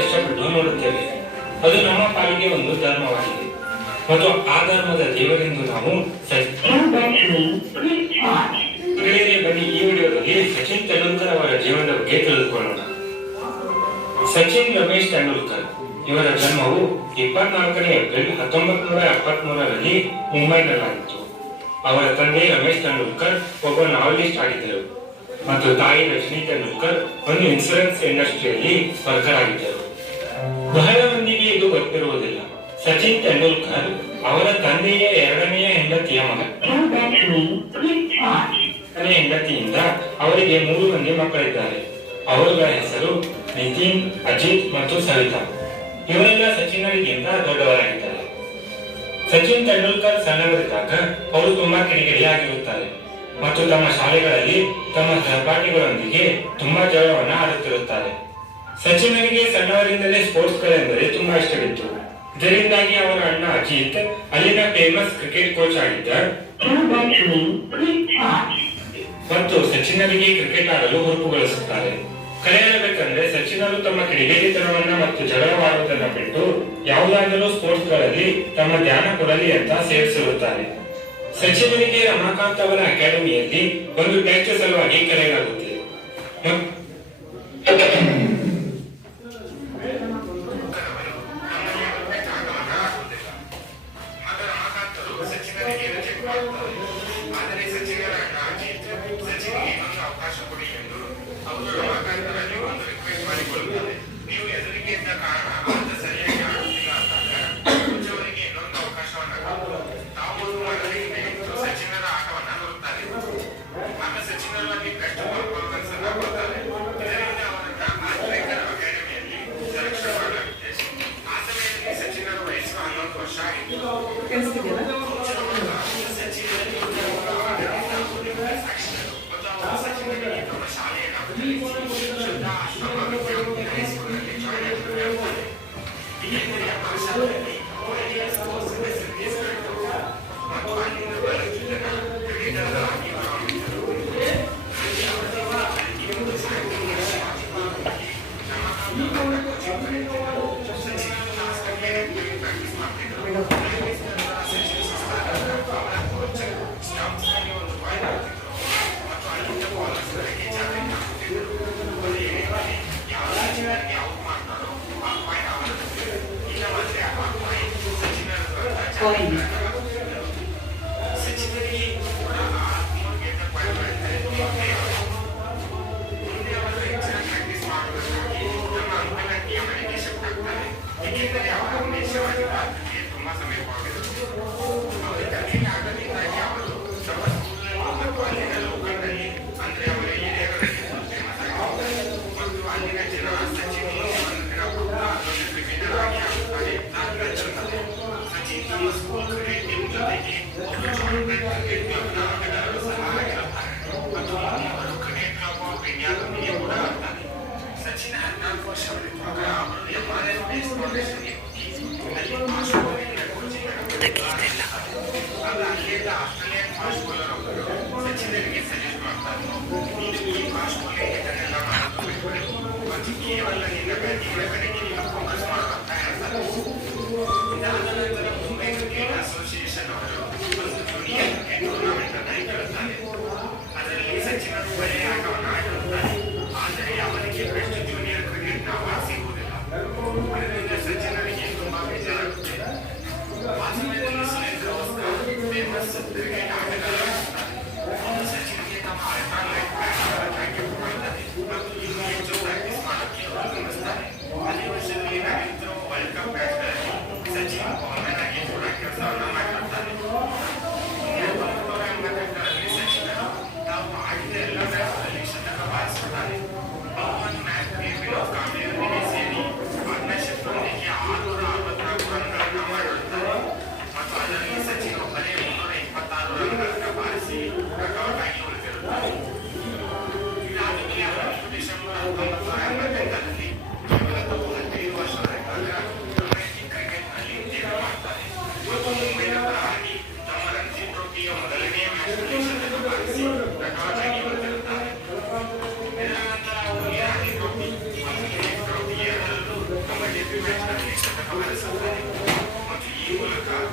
ಇಷ್ಟಪಟ್ಟು ನೋಡುತ್ತೇವೆ. ಅದು ನಮ್ಮ ಪಾಲಿಗೆ ಒಂದು ಧರ್ಮವಾಗಿದೆ ಮತ್ತು ಆ ಧರ್ಮದ ದೇವರೆಂದು ನಾವು ಬನ್ನಿ ಈ ವಿಡಿಯೋದಲ್ಲಿ ಸಚಿನ್ ತೆಂಡೂಲ್ಕರ್ ಅವರ ಜೀವನದ ಬಗ್ಗೆ ತಿಳಿದುಕೊಳ್ಳೋಣ. ಸಚಿನ್ ರಮೇಶ್ ತೆಂಡೂಲ್ಕರ್ ಇವರ ಜನ್ಮವು 24 ಏಪ್ರಿಲ್ 1973ರಲ್ಲಿ ಮುಂಬೈನಲ್ಲಾಗಿತ್ತು. ಅವರ ತಂದೆ ರಮೇಶ್ ತೆಂಡೂಲ್ಕರ್ ಒಬ್ಬ ನಾವೆಲಿಸ್ಟ್ ಆಗಿದ್ದರು ಮತ್ತು ತಾಯಿ ರಜನಿ ತೆಂಡೂಲ್ಕರ್ ಒಂದು ಇನ್ಶೂರೆನ್ಸ್ ಇಂಡಸ್ಟ್ರಿಯಲ್ಲಿ ವರ್ಕರ್ ಆಗಿದ್ದರು. ಬಹಳ ಮಂದಿಗೆ ಇದು ಗೊತ್ತಿರುವುದಿಲ್ಲ. ಸಚಿನ್ ತೆಂಡೂಲ್ಕರ್ ಅವರ ತಂದೆಯ ಎರಡನೆಯ ಹೆಂಡತಿಯ ಮಗ. ಹೆಂಡತಿಯಿಂದ ಅವರಿಗೆ 3 ಮಂದಿ ಮಕ್ಕಳಿದ್ದಾರೆ. ಅವರುಗಳ ಹೆಸರು ನಿತಿನ್, ಅಜಿತ್ ಮತ್ತು ಸವಿತಾ. ಇವರೆಲ್ಲ ಸಚಿನರಿಗಿಂತ ದೊಡ್ಡವರಾಗಿದ್ದಾರೆ. ಸಚಿನ್ ತೆಂಡೂಲ್ಕರ್ ಸಣ್ಣವರಿದ್ದಾಗ ಅವರು ತುಂಬಾ ಕಿಡಿಕಿಡಿಯಾಗಿರುತ್ತಾರೆ ಮತ್ತು ತಮ್ಮ ಶಾಲೆಗಳಲ್ಲಿ ತಮ್ಮ ಸಹಪಾಠಿಗಳೊಂದಿಗೆ ತುಂಬಾ ಜಗಳವನ್ನ ಆಡುತ್ತಿರುತ್ತಾರೆ. ಸಚಿನರಿಗೆ ಸಣ್ಣವರಿಂದಲೇ ಸ್ಪೋರ್ಟ್ಸ್ಗಳೆಂದರೆ ತುಂಬಾ ಇಷ್ಟವಿತ್ತು. ಇದರಿಂದಾಗಿ ಅವರ ಅಣ್ಣ ಅಜಿತ್ ಅಲ್ಲಿನ ಫೇಮಸ್ ಕ್ರಿಕೆಟ್ ಕೋಚ್ ಆಗಿದ್ದ ಮತ್ತು ಸಚಿನರಿಗೆ ಕ್ರಿಕೆಟ್ ಆಡಲು ಹುರುಪುಗೊಳಿಸುತ್ತಾರೆ. ಕರೆ ಹೇಳಬೇಕಂದ್ರೆ ಸಚಿನರು ತಮ್ಮ ಕಿಡಿಗೇಡಿತನವನ್ನ ಮತ್ತು ಜಗಳವಾಡುವುದನ್ನು ಬಿಟ್ಟು ಯಾವುದಾದರೂ ಸ್ಪೋರ್ಟ್ಸ್ಗಳಲ್ಲಿ ತಮ್ಮ ಧ್ಯಾನ ಕೊಡಲಿ ಅಂತ ಸೇರಿಸಿರುತ್ತಾರೆ. ಸಚಿನರಿಗೆ ರಮಾಕಾಂತ್ ಅವರ ಅಕಾಡೆಮಿಯಲ್ಲಿ ಒಂದು ಟೆಸ್ಟ್ ಸಲುವಾಗಿ ಕರೆಯಲಾಗುತ್ತದೆ.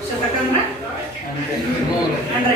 ಶತಕ ಅಂದ್ರೆ 100.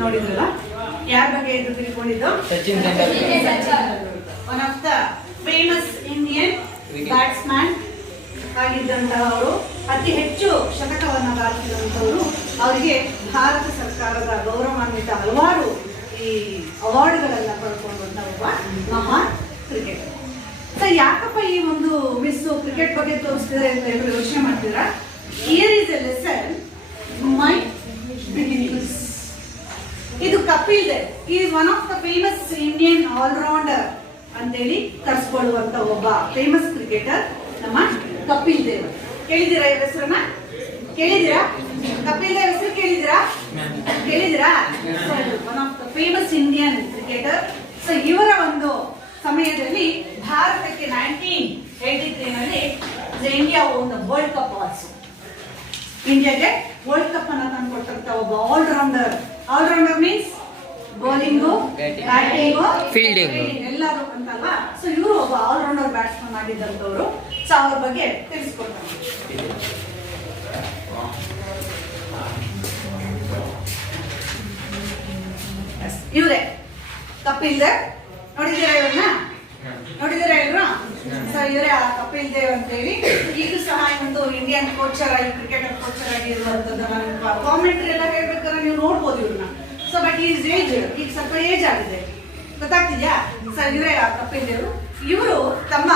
ನೋಡಿದ್ರಲ್ಲ, ಯಾರ ಬಗ್ಗೆ ಇದು ತಿಳ್ಕೊಂಡಿದ್ದು? Sachin Tendulkar, one of the famous Indian batsman ಆಗಿದ್ದಂತಹ ಅವರು, ಅತಿ ಹೆಚ್ಚು ಶತಕವನ್ನು ಬಾರಿಸಿದಂಥವರು. ಅವರಿಗೆ ಭಾರತ ಸರ್ಕಾರದ ಗೌರವಾನ್ವಿತ ಹಲವಾರು ಈ ಅವಾರ್ಡ್ಗಳನ್ನ ಪಡ್ಕೊಂಡಂತ ಒಬ್ಬ ಮಹಾನ್ ಕ್ರಿಕೆಟರ್. ಸರ್, ಯಾಕಪ್ಪ ಈ ಒಂದು ಮಿಸ್ ಕ್ರಿಕೆಟ್ ಬಗ್ಗೆ ತೋರಿಸ್ತಿದ್ದಾರೆ ಅಂತ ಎಲ್ಲರೂ ಯೋಚನೆ ಮಾಡ್ತೀರಾ? Here is a lesson, my beginnings. ಇದು Kapil Dev, is one of the famous Indian allrounder ಅಂತೇಳಿ ಕರ್ಸ್ಕೊಳ್ಳುವಂತ ಒಬ್ಬ ಫೇಮಸ್ ಕ್ರಿಕೆಟರ್ ನಮ್ಮ ಕಪಿಲ್ ದೇವ್. ಕೇಳಿದಿರಾ ಇವ್ರ ಹೆಸರನ್ನ? ಕೇಳಿದಿರಾ? ಕಪಿಲ್ ದೇವ್ ಹೆಸರು ಕೇಳಿದಿರಾ? One of the famous Indian cricketer. So ಇವರ ಒಂದು ಸಮಯದಲ್ಲಿ ಭಾರತಕ್ಕೆ 1983 ನಲ್ಲಿ ಇಂಡಿಯಾ ಒಂದು ವರ್ಲ್ಡ್ ಕಪ್ ಆಲ್ಸೋ. ಇಂಡಿಯಾಗೆ ವರ್ಲ್ಡ್ ಕಪ್ ಅನ್ನ ತಂದುಕೊಟ್ಟಂತ ಒಬ್ಬ allrounder. Allrounder means bowling, batting, fielding ಎಲ್ಲರೂ ಅಂತಲ್ವಾ. ಸೊ ಇವರು ಒಬ್ಬ ಆಲ್ರೌಂಡರ್ ಬ್ಯಾಟ್ಸ್ಮನ್ ಆಗಿದ್ದಂಥವ್ರು. ಸೊ ಅವ್ರ ಬಗ್ಗೆ ತಿಳಿಸ್ಕೊಡ್ತಾರೆ. ಇವರೇ ಕಪಿಲ್ ದೇವ್. ನೋಡಿದ್ದೀರಾ ಇವ್ರನ್ನ? ನೋಡಿದ್ದೀರಾ ಇವ್ರು? ಸೊ ಇವರೇ ಕಪಿಲ್ ದೇವ್ ಅಂತ ಹೇಳಿ. ಈಗ ಸಹ ಒಂದು ಇಂಡಿಯನ್ ಕೋಚರ್ ಆಗಿ, ಕ್ರಿಕೆಟರ್ ಕೋಚರ್ ಆಗಿ ಇರುವಂತದ್ದು ಕಾಮೆಂಟ್ರಿ ಎಲ್ಲ ಹೇಳ್ಬೇಕಾದ್ರೆ ನೀವು ನೋಡ್ಬೋದು ಇವ್ರನ್ನ. ಸೊ ಬಟ್ ಈಸ್ ಏಜ್, ಈಗ ಸ್ವಲ್ಪ ಏಜ್ ಆಗಿದೆ, ಗೊತ್ತಾಗ್ತಿದ್ಯಾ? ಸೊ ಇವರೇ ಕಪಿಲ್ ದೇವ್. ಇವರು ತಮ್ಮ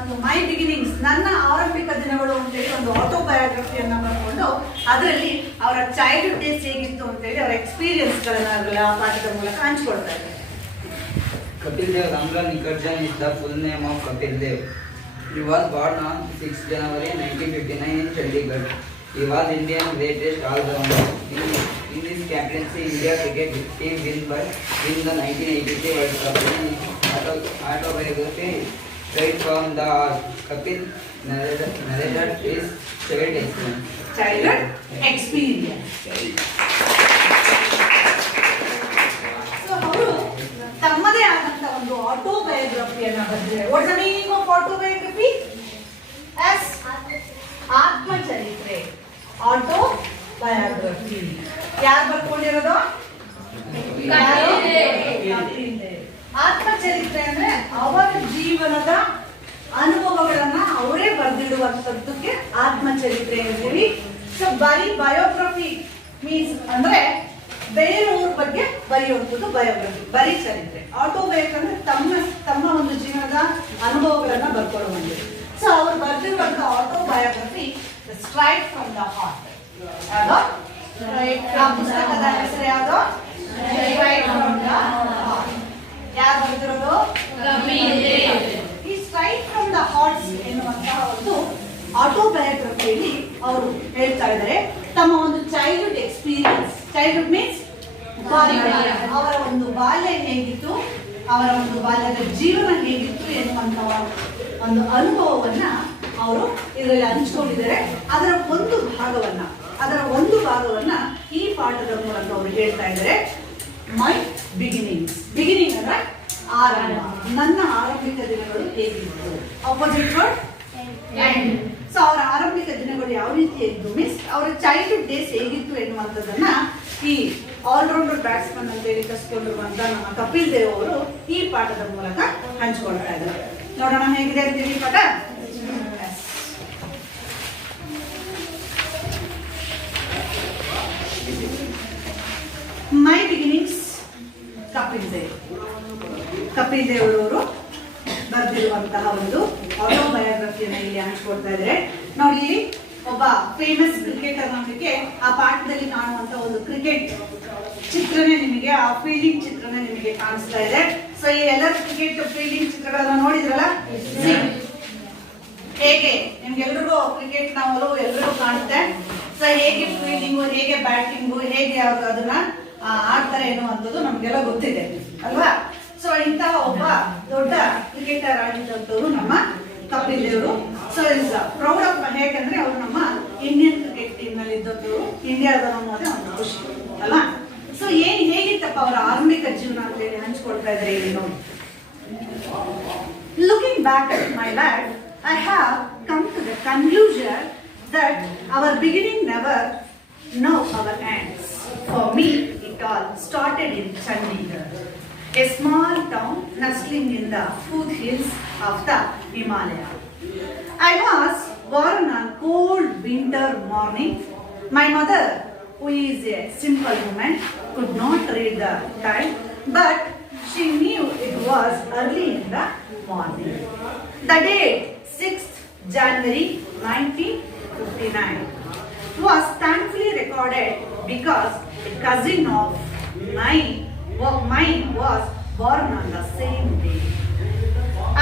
ಒಂದು ಮೈ ಬಿಗಿನಿಂಗ್ಸ್, ನನ್ನ ಆರಂಭಿಕ ದಿನಗಳು ಅಂತೇಳಿ ಒಂದು ಆಟೋಬಯೋಗ್ರಫಿಯನ್ನ ಬರ್ಕೊಂಡು ಅದರಲ್ಲಿ ಅವರ ಚೈಲ್ಡ್ಹುಡ್ ಡೇಸ್ ಹೇಗಿತ್ತು ಅಂತೇಳಿ ಅವರ ಎಕ್ಸ್ಪೀರಿಯನ್ಸ್ಗಳನ್ನ ಆ ಪಾಠದ ಮೂಲಕ ಹಂಚ್ಕೊಳ್ತಾ ಇದ್ದಾರೆ. Kapil Dev Ramlal Nikkarjan is the full name of Kapil Dev. He was born on 6 January 1959 in Chandigarh. He was India's greatest all-rounder. In this captaincy, India cricket team win the 1983 World Cup. His autobiography, straight from the heart, Kapil narrated his childhood experience. So ಅವರು ತಮ್ಮದೇ ಆದಂತ ಒಂದು ಆಟೋಬಯೋಗ್ರಫಿಯನ್ನ ಬರೆದಿದ್ದಾರೆ. What is the meaning of autobiography? Yes, ಆತ್ಮಚರಿತ್ರೆ. Autobiography ಯಾರು ಬರ್ಕೊಂಡಿರೋದು? ಆತ್ಮಚರಿತ್ರೆ ಅಂದ್ರೆ ಅವರ ಜೀವನದ ಅನುಭವಗಳನ್ನ ಅವರೇ ಬರೆದಿಡುವಂತದ್ದಕ್ಕೆ ಆತ್ಮಚರಿತ್ರೆ ಅಂತೀವಿ. ಸೊ ಬರೀ ಬಯೋಗ್ರಫಿ ಮೀನ್ಸ್ ಅಂದ್ರೆ ಬೇರೆಯವ್ರ ಬಗ್ಗೆ ಬರೆಯುವಂಥದ್ದು ಬಯೋಗ್ರಫಿ, ಬರೀ ಚರಿತ್ರೆ. ಆಟೋಬಯೋಗ್ರಫಿ ಅಂದ್ರೆ ತಮ್ಮ ಒಂದು ಜೀವನದ ಅನುಭವಗಳನ್ನ ಬರ್ಕೊಳ್ಳುವಂಥದ್ದು. ಸೊ ಅವ್ರು ಬರೆದಿರುವಂತ autobiography straight from the heart. ಆ ಪುಸ್ತಕದ ಹೆಸರು ಯಾವುದು? Straight from the Heart. ಯಾರು ಬರೆದಿರೋದು? ಈ ಸ್ಟ್ರೈಟ್ ಫ್ರಮ್ ದ ಹಾರ್ಟ್ಸ್ ಎನ್ನುವಂತಹ ಒಂದು ಆಟೋಬಯೋಗ್ರಫಿಯಲ್ಲಿ ಅವರು ಹೇಳ್ತಾ ಇದ್ದಾರೆ ತಮ್ಮ ಒಂದು ಚೈಲ್ಡ್ಹುಡ್ ಎಕ್ಸ್ಪೀರಿಯನ್ಸ್. ಚೈಲ್ಡ್ಹುಡ್ ಮೀನ್ಸ್ ಅವರ ಒಂದು ಬಾಲ್ಯ ಹೇಗಿತ್ತು, ಅವರ ಒಂದು ಬಾಲ್ಯದ ಜೀವನ ಹೇಗಿತ್ತು ಎನ್ನುವಂತಹ ಒಂದು ಅನುಭವವನ್ನ ಅವರು ಇದರಲ್ಲಿ ಹಂಚಿಕೊಂಡಿದ್ದಾರೆ. ಅದರ ಒಂದು ಭಾಗವನ್ನ ಈ ಪಾಠದ ಮೂಲಕ ಅವರು ಹೇಳ್ತಾ ಇದ್ದಾರೆ. ಮೈ ಬಿಗಿನಿಂಗ್ ಅಂದ್ರೆ ಆರಂಭ. ನನ್ನ ಆರಂಭಿಕ ದಿನಗಳು ಹೇಗಿತ್ತು? Opposite word end. ಸೊ ಅವರ ಆರಂಭಿಕ ದಿನಗಳು ಯಾವ ರೀತಿ ಇತ್ತು ಮೀನ್ಸ್ ಅವರ ಚೈಲ್ಡ್ಹುಡ್ ಡೇಸ್ ಹೇಗಿತ್ತು ಎನ್ನುವಂಥದ್ದನ್ನ ಈ ಆಲ್ರೌಂಡರ್ ಬ್ಯಾಟ್ಸ್ಮನ್ ಅಂತ ಹೇಳಿ ಕಸ್ಕೊಂಡಿರುವಂತ ನಮ್ಮ ಕಪಿಲ್ ದೇವ್ ಅವರು ಈ ಪಾಠದ ಮೂಲಕ ಹಂಚಿಕೊಳ್ತಾ ಇದ್ದಾರೆ. ನೋಡೋಣ ಹೇಗಿದೆ ಅಂತೀವಿ ಪಾಠ. ಮೈ ಬಿಗಿನಿಂಗ್ಸ್ ಕಪಿಲ್ ದೇವ್ ಅವರು ಬರೆದಿರುವಂತಹ ಒಂದು ಆಟೋಬಯೋಗ್ರಫಿಯನ್ನು ಇಲ್ಲಿ ಹಂಚ್ಕೊಳ್ತಾ ಇದ್ದಾರೆ. ನೋಡಿ, ಒಬ್ಬ ಫೇಮಸ್ ಕ್ರಿಕೆಟರ್ ನಮಗೆ ಆ ಪಾಠದಲ್ಲಿ ಕಾಣುವಂತ ಒಂದು ಕ್ರಿಕೆಟ್ ಚಿತ್ರನೇ ನಿಮಗೆ, ಆ ಫೀಲ್ಡಿಂಗ್ ಚಿತ್ರನೇ ನಿಮಗೆ ಕಾಣಿಸ್ತಾ ಇದೆ. ಸೊ ಈ ಎಲ್ಲ ಕ್ರಿಕೆಟ್ ಫೀಲ್ಡಿಂಗ್ ಚಿತ್ರಗಳನ್ನ ನೋಡಿದ್ರಲ್ಲ, ಹೇಗೆ ನಿಮ್ಗೆಲ್ರಿಗೂ ಕ್ರಿಕೆಟ್ ನಾವು ಎಲ್ರಿಗೂ ಕಾಣುತ್ತೆ. ಸೊ ಹೇಗೆ ಫೀಲ್ಡಿಂಗು, ಹೇಗೆ ಬ್ಯಾಟಿಂಗು, ಹೇಗೆ ಅವರು ಅದನ್ನ ಆಡ್ತಾರೆ ಎನ್ನುವಂಥದ್ದು ನಮ್ಗೆಲ್ಲ ಗೊತ್ತಿದೆ ಅಲ್ವಾ. ಸೊ ಇಂತಹ ಒಬ್ಬ ದೊಡ್ಡ ಕ್ರಿಕೆಟರ್ ಆಗಿದ್ದಂಥವ್ರು ನಮ್ಮ ಕಪಿಲ್ ದೇವರು. ಸೊ ಇಸ್ ಪ್ರೌಡ್ ಆಫ್ ಹೇಗಂದ್ರೆ ಅವರು ನಮ್ಮ ಇಂಡಿಯನ್ ಕ್ರಿಕೆಟ್ ಟೀಮ್ ನಲ್ಲಿ ಇದ್ದವರು, ಇಂಡಿಯಾದ ಅನ್ನೋದೇ ಒಂದು ಖುಷಿ ಅಲ್ವಾ. ಸೊ ಹೇಗಿತ್ತಪ್ಪ ಅವರ ಆರಂಭಿಕ ಜೀವನ ಅಂತ ಹೇಳಿ ಹಂಚ್ಕೊಳ್ತಾ ಇದ್ದಾರೆ ಇಲ್ಲಿ ನೋಡಿ. Looking back at my life, I have come to the conclusion that our beginning never know our ends. For me, it all started in Chandigarh, a small town nestling in the foothills of the Himalaya. I was born on cold winter morning. My mother, who is a simple woman, could not read the time, but she knew it was early in the morning. The date 6th January 1959 was thankfully recorded because a cousin of mine was born on the same day,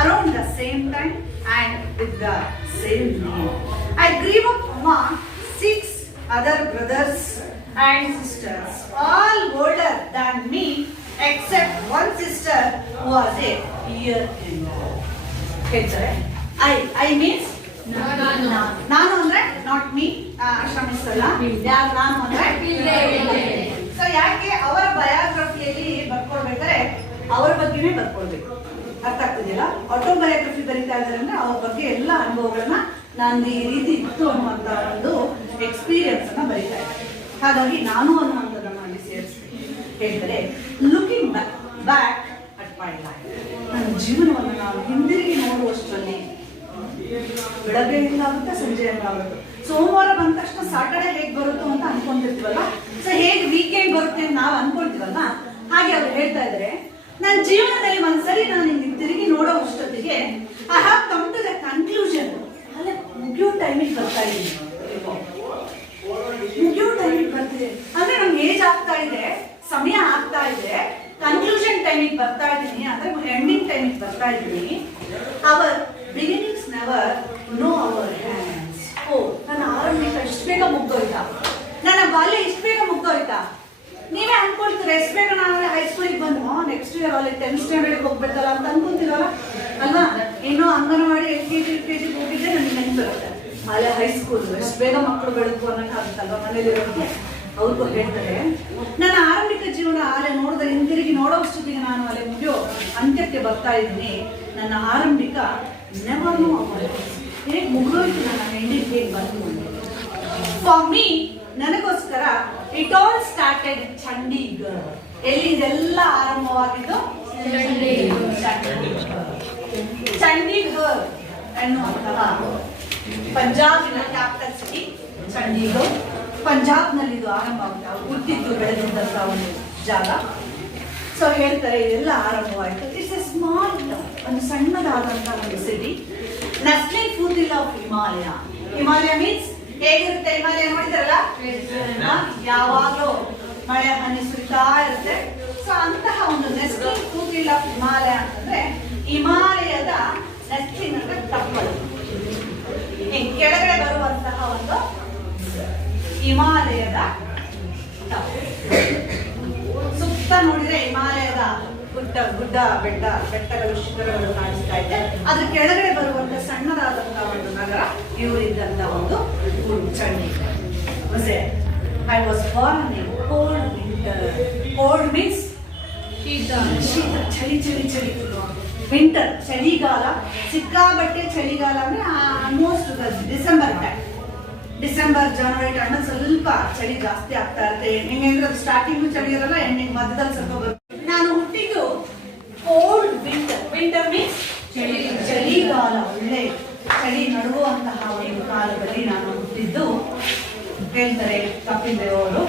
around the same time and with the same name. I grew up among 6 other brothers and sisters, all older than me, except one sister who was a year younger. ಹೇಳ್ತಾರೆ I means ನಾನು ಅಂದ್ರೆ not me, ಶ್ರಮಿಸಲ್ಲ, ಯಾರು ನಾನು ಅಂದ್ರೆ. So ಯಾಕೆ ಅವರ ಬಯೋಗ್ರಫಿಯಲ್ಲಿ ಬರ್ಕೊಳ್ಬೇಕಾದ್ರೆ ಅವರ ಬಗ್ಗೆನೇ ಬರ್ಕೊಳ್ಬೇಕು, ಅರ್ಥ ಆಗ್ತದೆಯಲ್ಲ. ಆಟೋಬಯೋಗ್ರಫಿ ಬರೀತಾ ಇದ್ದಾರೆ ಅಂದ್ರೆ ಅವ್ರ ಬಗ್ಗೆ ಎಲ್ಲ ಅನುಭವಗಳನ್ನ ನಾನು ಈ ರೀತಿ ಇತ್ತು ಅನ್ನುವಂತ ಒಂದು ಎಕ್ಸ್ಪೀರಿಯನ್ಸ್ ಅನ್ನ ಬರೀತಾ ಇದ್ದಾರೆ. ಹಾಗಾಗಿ ನಾನು ಅನ್ನುವಂಥದ್ದನ್ನು ಅಲ್ಲಿ ಸೇರಿಸ್ತೀನಿ. ಹೇಳ್ತಾರೆ looking back at my life, ನನ್ನ ಜೀವನವನ್ನು ನಾನು ಹಿಂದಿರುಗಿ ನೋಡುವಷ್ಟರಲ್ಲಿ ಬೆಳಗ್ಗೆ ಹೆಂಗಾಗುತ್ತೆ, ಸಂಜೆ ಹೆಂಗಾಗುತ್ತೆ. ಸೋಮವಾರ ಬಂದ ತಕ್ಷಣ ಸಾಟರ್ಡೆ ಹೇಗೆ ಬರುತ್ತೋ ಅಂತ ಅನ್ಕೊಂಡಿರ್ತೀವಲ್ಲ, ಸೊ ಹೇಗೆ ವೀಕೆಂಡ್ ಬರುತ್ತೆ ಅಂತ ನಾವು ಅನ್ಕೊಳ್ತೀವಲ್ಲ, ಹಾಗೆ ಅವ್ರು ಹೇಳ್ತಾ ಇದ್ದಾರೆ ನನ್ನ ಜೀವನದಲ್ಲಿ ಒಂದ್ಸರಿ ನಾನು ಹಿಂಗೆ ತಿರುಗಿ ನೋಡೋ ಅಷ್ಟೊತ್ತಿಗೆ I have come to the conclusion, ಅಲ್ಲೇ ಮುಗಿಯೋ ಟೈಮಿಗೆ ಬರ್ತಾ ಇದ್ದೀನಿ, ಮುಗಿಯೋ ಟೈಮಿಗೆ ಬರ್ತಿದೆ ಅಂದ್ರೆ ನಮ್ಗೆ ಏಜ್ ಆಗ್ತಾ ಇದೆ, ಸಮಯ ಆಗ್ತಾ ಇದೆ, ಕನ್ಕ್ಲೂಷನ್ ಟೈಮಿಗೆ ಬರ್ತಾ ಇದ್ದೀನಿ, ಅಂದ್ರೆ ಎಂಡಿಂಗ್ ಟೈಮಿಗೆ ಬರ್ತಾ ಇದ್ದೀನಿ. Our beginnings never know our hands. ಓ, ನನ್ನ ಆರಂಭಿಕ ಇಷ್ಟು ಬೇಗ ಮುಗ್ದೋಯ್ತಾ, ನನ್ನ ಬಾಲ್ಯ ಇಷ್ಟು ಬೇಗ ಮುಗ್ದೋಯ್ತಾ. ನೀವೇ ಅನ್ಕೊಳ್ತೀರ ಎಷ್ಟು ಬೇಗ ನಾನು ಹೈಸ್ಕೂಲಿಗೆ ಬಂದು ನೆಕ್ಸ್ಟ್ ಇಯರ್ ಅಲ್ಲಿ 10th ಸ್ಟ್ಯಾಂಡರ್ಡ್ ಹೋಗ್ಬಿಡ್ತಲ್ಲ ಅಂತ ಅನ್ಕೊಂತೀರಲ್ಲ ಅಲ್ವಾ. ಇನ್ನೂ ಅಂಗನವಾಡಿ LKG UKG ಹೋಗಿದ್ದೆ ನನಗೆ ನೆನಪು ಬರುತ್ತೆ. ಅಲ್ಲೇ ಹೈಸ್ಕೂಲ್ ಎಷ್ಟು ಬೇಗ ಮಕ್ಕಳು ಬೆಳೆದು ಅನ್ನೋಕ್ಕಾಗುತ್ತಲ್ವ ಮನೇಲಿರೋರಿಗೆ. ಅವ್ರಿಗೂ ಹೇಳ್ತಾರೆ ನನ್ನ ಆರಂಭಿಕ ಜೀವನ ಅಲ್ಲೇ ನೋಡಿದ್ರೆ ಹಿಂತಿರುಗಿ ನೋಡೋ ಅಷ್ಟೊತ್ತಿಗೆ ನಾನು ಅಲ್ಲೇ ಮುಗಿಯೋ ಅಂತ್ಯಕ್ಕೆ ಬರ್ತಾ ಇದ್ದೀನಿ. ನನ್ನ ಆರಂಭಿಕ ನೆವರ್ನು ಹೇಗೆ ಮುಗಿದೋಯ್ತು, ನನ್ನ ಎಂಡಿಂಗ್ ಹೇಗೆ ಬಂದು. ಫಾರ್ ಮೀ, ನನಗೋಸ್ಕರ ಇಟ್ ಆಲ್ ಸ್ಟಾರ್ಟೆಡ್ ಚಂಡೀಗಢ್. ಎಲ್ಲಿ ಇದೆಲ್ಲ ಆರಂಭವಾಗಿದ್ದು? ಚಂಡೀಗಢ್ ಎನ್ನುವಂತಹ ಪಂಜಾಬಿನ ಕ್ಯಾಪಿಟಲ್ ಸಿಟಿ ಚಂಡೀಗಢ್. ಪಂಜಾಬ್ನಲ್ಲಿ ಇದು ಆರಂಭ ಆಗುತ್ತೆ, ಅವ್ರು ಹುಟ್ಟಿದ್ದು ಬೆಳೆದಿದ್ದಂತಹ ಒಂದು ಜಾಗ. ಸೊ ಹೇಳ್ತಾರೆ ಇದೆಲ್ಲ ಆರಂಭವಾಯಿತು. ಇಟ್ಸ್ ಎ ಸ್ಮಾಲ್ ಟೌನ್, ಒಂದು ಸಣ್ಣದಾದಂತಹ ಒಂದು city, nestling foothill of Himalaya. Himalaya means ಹೇಗಿರುತ್ತೆ? ಹಿಮಾಲಯ ನೋಡಿದಾರಲ್ಲ, ಯಾವಾಗಲೂ ಮಳೆ ಹನಿ ಸುರಿತಾ ಇರುತ್ತೆ. ಸೊ ಅಂತಹ ಒಂದು ನೆಸ್ಟಿಂಗ್ ಕೂತಿಲ್ಲ ಹಿಮಾಲಯ ಅಂತಂದ್ರೆ ಹಿಮಾಲಯದ ನೆಸ್ಟಿಂಗ್ ಅಂದ್ರೆ ತಪ್ಪಲು ಕೆಳಗಡೆ ಬರುವಂತಹ ಒಂದು ಹಿಮಾಲಯದ ತಪ್ಪಲು. ಸುತ್ತ ನೋಡಿದ್ರೆ ಹಿಮಾಲಯದ ಗುಡ್ಡ ಬೆಟ್ಟಗಳು ಶಿಖರಗಳು ಕಾಣಿಸ್ತಾ ಇದೆ. ಅದ್ರ ಕೆಳಗಡೆ ಬರುವಂತ ಸಣ್ಣದಾದಂತಹ ಒಂದು ನಗರ ಇವರಿದ್ದಂತ ಒಂದು ಊರು Chandigarh. I was born in cold winter. Cold means ಶೀತ, ಚಳಿ. ವಿಂಟರ್ ಚಳಿಗಾಲ, ಸಿಕ್ಕಾಬಟ್ಟೆ ಚಳಿಗಾಲ ಅಂದ್ರೆ ಆಲ್ಮೋಸ್ಟ್ ಡಿಸೆಂಬರ್ ಜನವರಿ ಟೈಮ್ ಸ್ವಲ್ಪ ಚಳಿ ಜಾಸ್ತಿ ಆಗ್ತಾ ಇರುತ್ತೆ. ಹೆಂಗಂದ್ರೆ ಅದು ಸ್ಟಾರ್ಟಿಂಗ್ ಚಳಿ ಇರಲ್ಲ, ಎಂಡಿಂಗ್ ಮಧ್ಯದಲ್ಲಿ ಸ್ವಲ್ಪ ಬರುತ್ತೆ. ನಾನು ಹುಟ್ಟಿದ್ದು ಕೋಲ್ಡ್ ವಿಂಟರ್ ಮೀನ್ಸ್ ಚಳಿಗಾಲ, ಒಳ್ಳೆ ಚಳಿ ನಡುವಂತಹ ಒಂದು ಕಾಲದಲ್ಲಿ ನಾನು ಹುಟ್ಟಿದ್ದು. ಹೇಳ್ತಾರೆ ಕಪಿಲ್ ದೇವ್ ಅವರು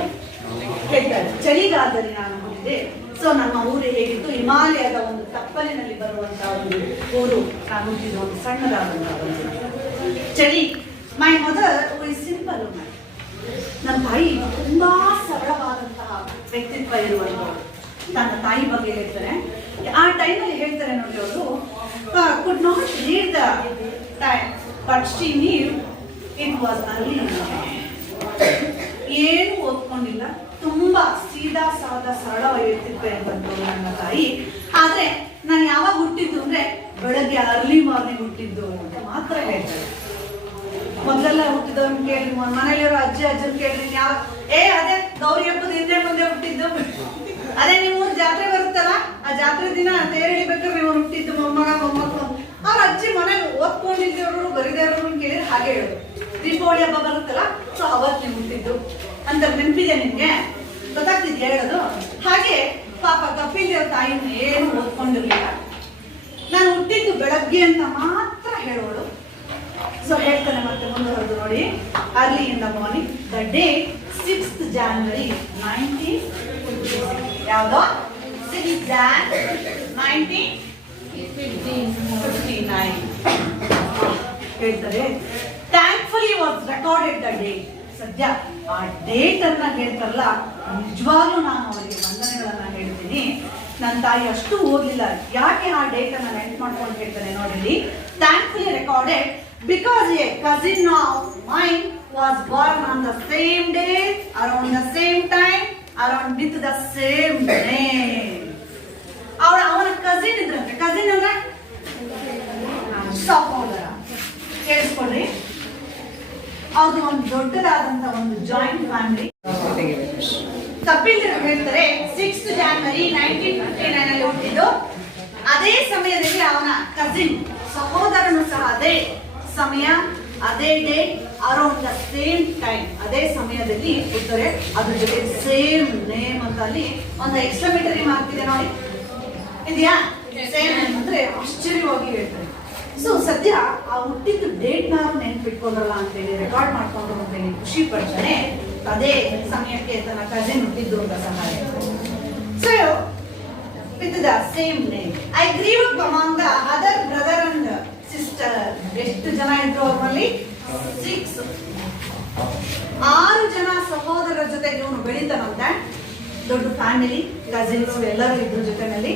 ಹೇಳ್ತಾರೆ ಚಳಿಗಾಲದಲ್ಲಿ ನಾನು ಹುಟ್ಟಿದೆ. ಸೊ ನಮ್ಮ ಊರು ಹೇಗಿತ್ತು, ಹಿಮಾಲಯದ ಒಂದು ತಪ್ಪಲಿನಲ್ಲಿ ಬರುವಂತಹ ಒಂದು ಊರು. ನಾನು ಹುಟ್ಟಿದ್ದು ಒಂದು ಸಣ್ಣದಾದಂತಹ ಒಂದು ಚಳಿ. My mother is simple. ನನ್ನ ತಾಯಿ ತುಂಬಾ ಸರಳವಾದಂತಹ ವ್ಯಕ್ತಿತ್ವ ಇರುವಂತಹ ನನ್ನ ತಾಯಿ ಬಗ್ಗೆ ಹೇಳ್ತಾರೆ. ಆ ಟೈಮಲ್ಲಿ ಹೇಳ್ತಾರೆ ನೋಡಿ, ಅವರು could not read the time but she knew it was early. ಏನು ಓದ್ಕೊಂಡಿಲ್ಲ, ತುಂಬಾ ಸೀದಾ ಸಾದ ಸರಳ ವ್ಯಕ್ತಿತ್ವ ಇರುವಂತವ್ರು ನನ್ನ ತಾಯಿ. ಆದ್ರೆ ನಾನು ಯಾವಾಗ ಹುಟ್ಟಿದ್ದು ಅಂದ್ರೆ ಬೆಳಗ್ಗೆ ಅರ್ಲಿ ಮಾರ್ನಿಂಗ್ ಹುಟ್ಟಿದ್ದು ಅಂತ ಮಾತ್ರ ಹೇಳ್ತಾರೆ. ಮೊದಲೆಲ್ಲ ಹುಟ್ಟಿದವ್ರನ್ನ ಕೇಳಿ, ಮನೇಲಿರೋ ಅಜ್ಜನ್ ಕೇಳ್ರಿ, ಯಾವ ಅದೇ ಗೌರಿ ಹಬ್ಬದ ಹಿಂದೆ ಮುಂದೆ ಹುಟ್ಟಿದ್ದು, ಅದೇ ನಿಮ್ಮ ಜಾತ್ರೆ ಬರುತ್ತಲ್ಲ ಆ ಜಾತ್ರೆ ದಿನ ತೇರು ಹಿಡಿಬೇಕಾದ್ರೆ ನೀವು ಹುಟ್ಟಿದ್ದು ಮೊಮ್ಮಕ್ಕಳು. ಅವ್ರ ಅಜ್ಜಿ ಮನೇಲಿ ಓದ್ಕೊಂಡಿದ್ದವರು ಬರಿದವರು ಕೇಳಿದ್ರೆ ಹಾಗೆ ಹೇಳೋದು. ದೀಪಾವಳಿ ಹಬ್ಬ ಬರುತ್ತಲ್ಲ, ಸೊ ಅವತ್ತು ನೀವು ಹುಟ್ಟಿದ್ದು ಅಂತ ನೆನಪಿದೆ ನಿಮ್ಗೆ, ಗೊತ್ತಾಗ್ತಿದ್ಯಾ ಹೇಳೋದು? ಹಾಗೆ ಪಾಪ ಕಪಿಲ್ ದೇವ್ ತಾಯಿನ ಏನು ಓದ್ಕೊಂಡಿರ್ಲಿಲ್ಲ. ನಾನು ಹುಟ್ಟಿದ್ದು ಬೆಳಗ್ಗೆ ಅಂತ ಮಾತ್ರ ಹೇಳೋಳು. ಸೊ ಹೇಳ್ತಾನೆ ಮತ್ತೆ ಮುಂದುವರೆದು ನೋಡಿ. Early in the morning the day 6th January 1956. ಯಾವ್ದೋ 6th Jan 1959 ಹೇಳ್ತಾರೆ. Thankfully was recorded the day. ಸದ್ಯ ಆ ಡೇಟ್ ಅನ್ನ ಹೇಳ್ತಾರಲ್ಲ, ನಿಜವಾಗ್ಲೂ ನಾನು ಅವರಿಗೆ ವಂದನೆಗಳನ್ನ ಹೇಳ್ತೀನಿ. ನನ್ನ ತಾಯಿ ಅಷ್ಟು ಓದಲಿಲ್ಲ, ಯಾಕೆ ಆ ಡೇಟ್ ಅನ್ನ ನೆನ್ಪು ಮಾಡ್ಕೊಂಡು ಹೇಳ್ತಾನೆ ನೋಡಿ. Thankfully recorded because a cousin of mine was born on the same day, around the same time, around with the same name. ಅವನ ಕಸಿನ್ ಇದ್ರಂತೆ. ಕಸಿನ್ ಅಂದ್ರೆ ಸಹೋದರ. ಕೇಳಿಸ್ಕೊಳ್ರಿ, ಅವ್ರದ್ದು ಒಂದು ದೊಡ್ಡದಾದಂತ ಒಂದು ಜಾಯಿಂಟ್ ಫ್ಯಾಮಿಲಿ. ಕಪಿಲ್ ದೇವ್ ಹೇಳ್ತಾರೆ 6th January 1959 ಅಲ್ಲಿ ಹುಟ್ಟಿದ್ದು. ಅದೇ ಸಮಯದಲ್ಲಿ ಅವನ ಕಸಿನ್ ಸಹೋದರನು ಸಹ ಅದೇ ಸಮಯ, ಅದೇ date, around the same time, ಅದೇ ಸಮಯದಲ್ಲಿ ಹುಟ್ಟರೆ. ಅದ್ರ ಜೊತೆ ಸೇಮ್ ನೇಮ್ ಅಂತ ಅಲ್ಲಿ ಒಂದು ಎಕ್ಸ್ಕ್ಲಮೇಟರಿ ಮಾರ್ಕ್ ಇದೆ ನೋಡಿ, ಇದೆಯಾ? ಸೇಮ್ ನೇಮ್ ಅಂದ್ರೆ ಆಶ್ಚರ್ಯವಾಗಿ ಹೇಳ್ತಾರೆ. ಸೊ ಸದ್ಯ ಆ ಹುಟ್ಟಿದ್ದು ಡೇಟ್ ನಾವು ನೆನ್ಪಿಟ್ಕೊಂಡ್ರಲ್ಲ ಅಂತೇಳಿ ರೆಕಾರ್ಡ್ ಮಾಡ್ಕೊಂಡು ಅಂತೇಳಿ ಖುಷಿ ಪಡ್ತಾನೆ. ಅದೇ ಸಮಯಕ್ಕೆ ತನ್ನ ಕಸಿನ್ ಹುಟ್ಟಿದ್ದು ಅಂತ ಸಹಾಯ. So with the same name I grew up among the other brother and sister. ಎಷ್ಟು ಜನ ಇದ್ರು ಅವರಲ್ಲಿ? 6 ಜನ ಸಹೋದರರ ಜೊತೆಗೆ ಇವನು ಬೆಳೀತಾನಂತೆ. ದೊಡ್ಡ ಫ್ಯಾಮಿಲಿ, ಕಸಿನ್ಸ್ ಎಲ್ಲರೂ ಇದ್ರ ಜೊತೆನಲ್ಲಿ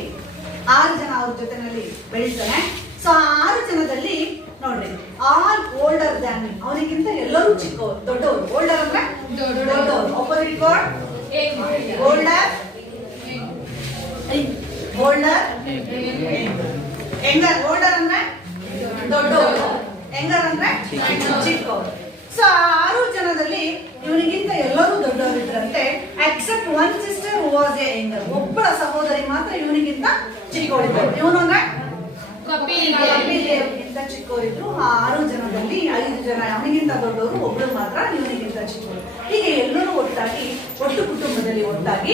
6 ಜನ ಅವ್ರ ಜೊತೆನಲ್ಲಿ ಬೆಳೀತಾನೆ. ಸೊ 6 ಜನದಲ್ಲಿ ನೋಡ್ರಿ, ಆಲ್ ಓಲ್ಡರ್ ದ್ಯಾನ್ ಮೀ, ಅವನಿಗಿಂತ ಎಲ್ಲರೂ ಚಿಕ್ಕವರು, ದೊಡ್ಡವರು. ಓಲ್ಡರ್ ಅಂದ್ರೆ ದೊಡ್ಡವರು. Opposite word older, younger. Older ಅಂದ್ರೆ ದೊಡ್ಡವರು, ಯಂಗರ್ ಅಂದ್ರೆ ಚಿಕ್ಕವರು. ಸೊ 6 ಜನದಲ್ಲಿ ಇವನಿಗಿಂತ ಎಲ್ಲರೂ ದೊಡ್ಡವರು ಇದ್ರಂತೆ. Except one sister who was a younger. ಒಬ್ಬಳ ಸಹೋದರಿ ಮಾತ್ರ ಇವನಿಗಿಂತ ಚಿಕ್ಕವಳಿದ್ರು. ಇವನು ಅಂದ್ರೆ ಕಪಿಲ್ ದೇವ್ಗಿಂತ ಚಿಕ್ಕವರಿದ್ರು. 6 ಜನದಲ್ಲಿ 5 ಜನ ಅವನಿಗಿಂತ ದೊಡ್ಡವರು, ಒಬ್ಳು ಮಾತ್ರ ಇವನಿಗಿಂತ ಚಿಕ್ಕವರು. ಹೀಗೆ ಎಲ್ಲರೂ ಒಟ್ಟಾಗಿ ಒಟ್ಟು ಕುಟುಂಬದಲ್ಲಿ ಒಟ್ಟಾಗಿ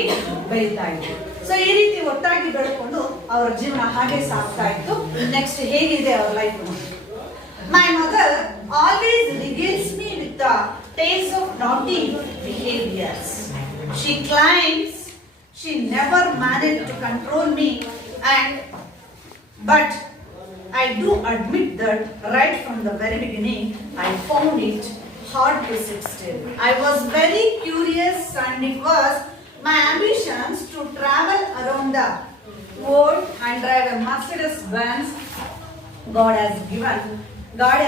ಬೆಳೀತಾ ಇದ್ರು. ಸೊ ಈ ರೀತಿ ಒಟ್ಟಾಗಿ ಬೆಳ್ಕೊಂಡು ಅವರ ಜೀವನ ಹಾಗೆ ಸಾಗ್ತಾ ಇತ್ತು. ನೆಕ್ಸ್ಟ್ ಹೇಗಿದೆ ಅವರ life? My mother always regales me with the tales of naughty behaviours. She claims she never manage to control me but I do admit that right from the very beginning I found it hard to sit still. I was very curious and it was my ambitions to travel around the world and drive a Mercedes Benz. God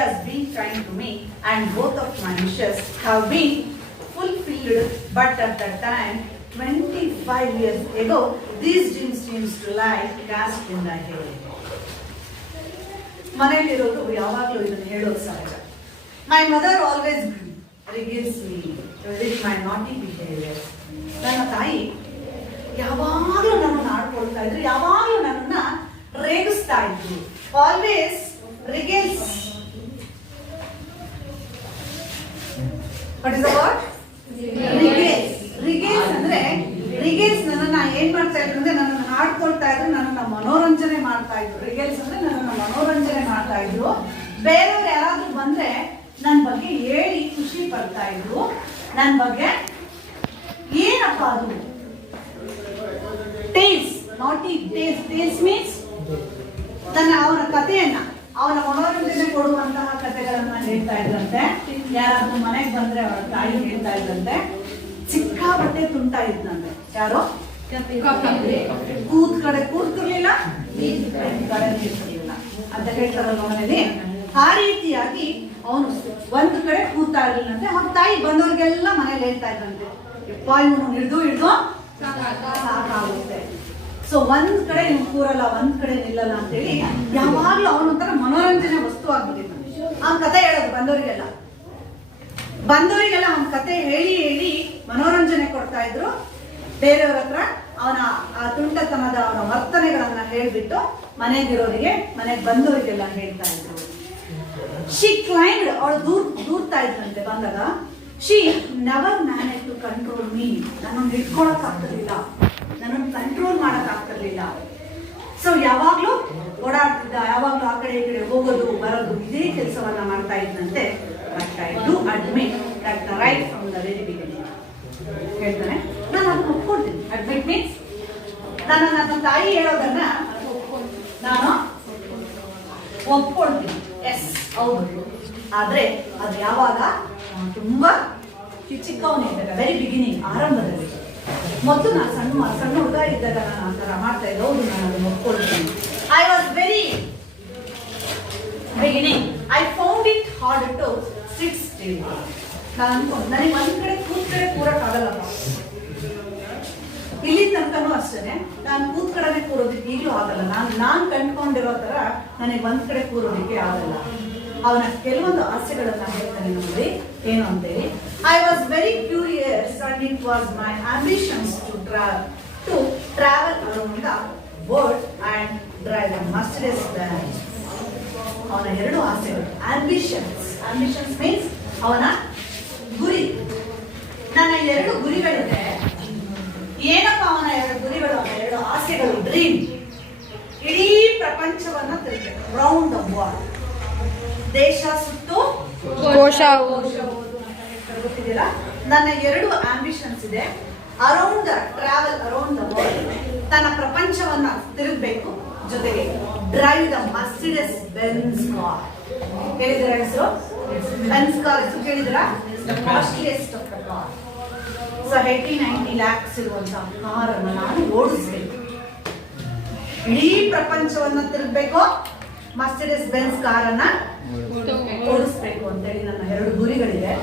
has been kind to me, and both of my wishes have been fulfilled. But at that time, 25 years ago, these dreams seems to lie cast in the air. ಮನೆಯಲ್ಲಿರೋದು ಯಾವಾಗಲೂ ಇದನ್ನು ಹೇಳೋದು ಸಹಜ. My mother always regales me with my naughty behaviour. ನನ್ನ ತಾಯಿ ಯಾವಾಗಲೂ ನನ್ನನ್ನು ಆಡ್ಕೊಳ್ತಾ ಇದ್ರು, ಯಾವಾಗಲೂ ನನ್ನನ್ನ ರೇಗಿಸ್ತಾ ಇದ್ರು. Always regales. What is the word? Regales. Regales ಅಂದ್ರೆ ರಿಗಿಲ್ಸ್ ನನ್ನನ್ನ ಏನ್ ಮಾಡ್ತಾ ಇದ್ರು ಅಂದ್ರೆ ನನ್ನನ್ನು ಹಾಡ್ಕೊಳ್ತಾ ಇದ್ರು, ನನ್ನನ್ನ ಮನೋರಂಜನೆ ಮಾಡ್ತಾ ಇದ್ರು. ರಿಗಿಲ್ಸ್ ಅಂದ್ರೆ ನನ್ನನ್ನ ಮನೋರಂಜನೆ ಮಾಡ್ತಾ ಇದ್ರು. ಬೇರೆಯವ್ರು ಯಾರಾದ್ರೂ ಬಂದ್ರೆ ನನ್ನ ಬಗ್ಗೆ ಹೇಳಿ ಖುಷಿ ಪಡ್ತಾ ಇದ್ರು. ನನ್ನ ಬಗ್ಗೆ ಏನಪ್ಪ ಅದು ಟೇಲ್ಸ್, ನಾಟಿ ಟೇಲ್ಸ್. ಟೇಲ್ಸ್ ಮೀನ್ಸ್ ಅವನ ಕಥೆಯನ್ನ, ಅವನ ಮನೋರಂಜನೆ ಕೊಡುವಂತಹ ಕಥೆಗಳನ್ನ ಹೇಳ್ತಾ ಇದ್ರಂತೆ. ಯಾರಾದ್ರೂ ಮನೆಗೆ ಬಂದ್ರೆ ಅವಳ ತಾಯಿ ಹೇಳ್ತಾ ಇದ್ರಂತೆ, ಸಿಕ್ಕಾಬಟ್ಟೆ ತುಂಟ ಇದ್ನಂತೆ. ಯಾರೋ ಕೂತ್ ಕಡೆ ಕೂರ್ತಿರ್ಲಿಲ್ಲ, ಕಡೆ ನಿಲ್ತಿರ್ಲಿಲ್ಲ ಅಂತ ಹೇಳ್ತಾರಲ್ಲ ಮನೇಲಿ. ಆ ರೀತಿಯಾಗಿ ಅವನು ಒಂದ್ ಕಡೆ ಕೂತಾ ಇರ್ಲಿಲ್ಲಂತೆ. ಅವನ ತಾಯಿ ಬಂದವ್ರಿಗೆಲ್ಲ ಮನೇಲಿ ಹೇಳ್ತಾ ಇದ್ದಂತೆ, ಯಪ್ಪ ಇವನು ಹಿಡ್ದು ಸಾಕಾಗುತ್ತೆ. ಸೊ ಒಂದ್ ಕಡೆ ಇವ್ನು ಕೂರಲ್ಲ, ಒಂದ್ ಕಡೆ ನಿಲ್ಲಲ್ಲ ಅಂತೇಳಿ ಯಾವಾಗ್ಲೂ ಅವನೊಂಥರ ಮನೋರಂಜನೆ ವಸ್ತು ಆಗ್ಬಿಟ್ಟಿದ್ದ. ಅವನ ಕತೆ ಹೇಳೋದು ಬಂದವರಿಗೆಲ್ಲ ಅವನ ಕತೆ ಹೇಳಿ ಹೇಳಿ ಮನೋರಂಜನೆ ಕೊಡ್ತಾ ಇದ್ರು. ಬೇರೆಯವ್ರ ಹತ್ರ ಅವನ ಆ ತುಂಟತನದ ಅವನ ವರ್ತನೆಗಳನ್ನ ಹೇಳ್ಬಿಟ್ಟು ಮನೆಗೆ ಬಂದವರಿಗೆಲ್ಲ ಹೇಳ್ತಾ ಇದ್ರು. ಶಿ ಕ್ಲೈಂಡ್, ಅವಳು ದೂರ್ತಾ ಇದ್ರಂತೆ ಬಂದಾಗ. She never manage to control me. ನನ್ನನ್ನು ಹಿಡ್ಕೊಳಕ್ ಆಗ್ತಿರ್ಲಿಲ್ಲ, ನನ್ನನ್ನು ಕಂಟ್ರೋಲ್ ಮಾಡಕ್ ಆಗ್ತಿರ್ಲಿಲ್ಲ. ಸೊ ಯಾವಾಗ್ಲೂ ಓಡಾಡ್ತಿದ್ದ, ಯಾವಾಗ್ಲೂ ಆ ಕಡೆ ಈ ಕಡೆ ಹೋಗೋದು ಬರೋದು, ಇದೇ ಕೆಲಸವನ್ನ ಮಾಡ್ತಾ ಇದ್ದಂತೆ. But I do admit that right from the very beginning. ಹೇಳ್ತಾನೆ, ನಾನು ಅದನ್ನ ಒಪ್ಕೊಳ್ತೀನಿ. ಅಡ್ಮಿಟ್ ಮೀನ್ಸ್ ನನ್ನ ತಾಯಿ ಹೇಳೋದನ್ನ ನಾನು ಒಪ್ಕೊಳ್ತೀನಿ. ಎಸ್, ಹೌದು. ಆದ್ರೆ ಅದು ಯಾವಾಗ ತುಂಬಾ ಚಿಕ್ಕವನಿದ್ದಾಗ, ವೆರಿ ಬಿಗಿನಿಂಗ್, ಆರಂಭದಲ್ಲಿ. ಮೊದಲು ನಾನು ಸಣ್ಣ ಹುಡುಗ ಇದ್ದಾಗ ನಾನು ಆ ಥರ ಮಾಡ್ತಾ ಇದ್ದೆ. ಹೌದು, ನಾನು ಅದನ್ನು ಒಪ್ಕೊಳ್ತೀನಿ. I was very beginning. I found it hard to sit still. ನಾನು ಅನ್ಕೊಂಡು ನನಗೆ ಒಂದ್ ಕಡೆ ಕೂರಕ್ಕಾಗಲ್ಲಪ್ಪ. ಇಲ್ಲಿ ತನಕನೂ ಅಷ್ಟೇ, ನಾನು ಕೂತ್ ಕಡೆನೆ ಕೂರೋದಕ್ಕೆ ಈಗಲೂ ಆಗಲ್ಲ. ನಾನು ಕಂಡ್ಕೊಂಡಿರೋ ತರ ನನಗೆ ಒಂದ್ ಕಡೆ ಕೂರೋದಕ್ಕೆ ಆಗಲ್ಲ. ಅವನ ಕೆಲವೊಂದು ಆಸೆಗಳನ್ನ ಹೇಳ್ತಾನೆ ನೋಡಿ, ಏನು ಅಂತೇಳಿ. I was very curious and it was my ambitions to travel around the world and drive the Mercedes Benz. ಅವನ ಎರಡು ಆಸೆಗಳು, ಆಂಬಿಷನ್ಸ್ ಮೀನ್ಸ್ ಅವನ ಗುರಿ. ನನ್ನ ಎರಡು ಗುರಿಗಳಿದೆ. ಏನಪ್ಪ ಅವನ ಎರಡು ಗುರಿಗಳು, ಅವನ ಎರಡು ಆಸೆಗಳು? ಡ್ರೀಮ್, ಇಡೀ ಪ್ರಪಂಚವನ್ನ ತಿರುಗಬೇಕು, ರೌಂಡ್ ದ ವರ್ಲ್ಡ್. ದೇಶ ಸುತ್ತು ಕೋಶ ಓದು ಗೊತ್ತಿದೆಯಲ್ಲ. ನನ್ನ ಎರಡು ಆಂಬಿಷನ್ಸ್ ಇದೆ. Around the travel around the world, ತನ್ನ ಪ್ರಪಂಚವನ್ನ ತಿರುಗಬೇಕು. ಜೊತೆಗೆ drive the Mercedes Benz car. ಕೇಳಿದಿರ ಹೆಸರು? ಬೆಂಜ್ ಕಾರ್ ಹೆಸರು ಕೇಳಿದಿರಾ? The costliest of the car. So 80-90 lakhs ಇರುವಂತಹ ಕಾರನ್ನು ನಾನು ಓಡಿಸ್ಬೇಕು. ಇಡೀ ಪ್ರಪಂಚವನ್ನ ತಿರುಗಬೇಕು, ಮರ್ಸಿಡಿಸ್ ಬೆಂಜ್ ಕಾರನ್ನ ಓಡಿಸ್ಬೇಕು ಅಂತೇಳಿ ನನ್ನ ಎರಡು ಗುರಿಗಳಿದೆ.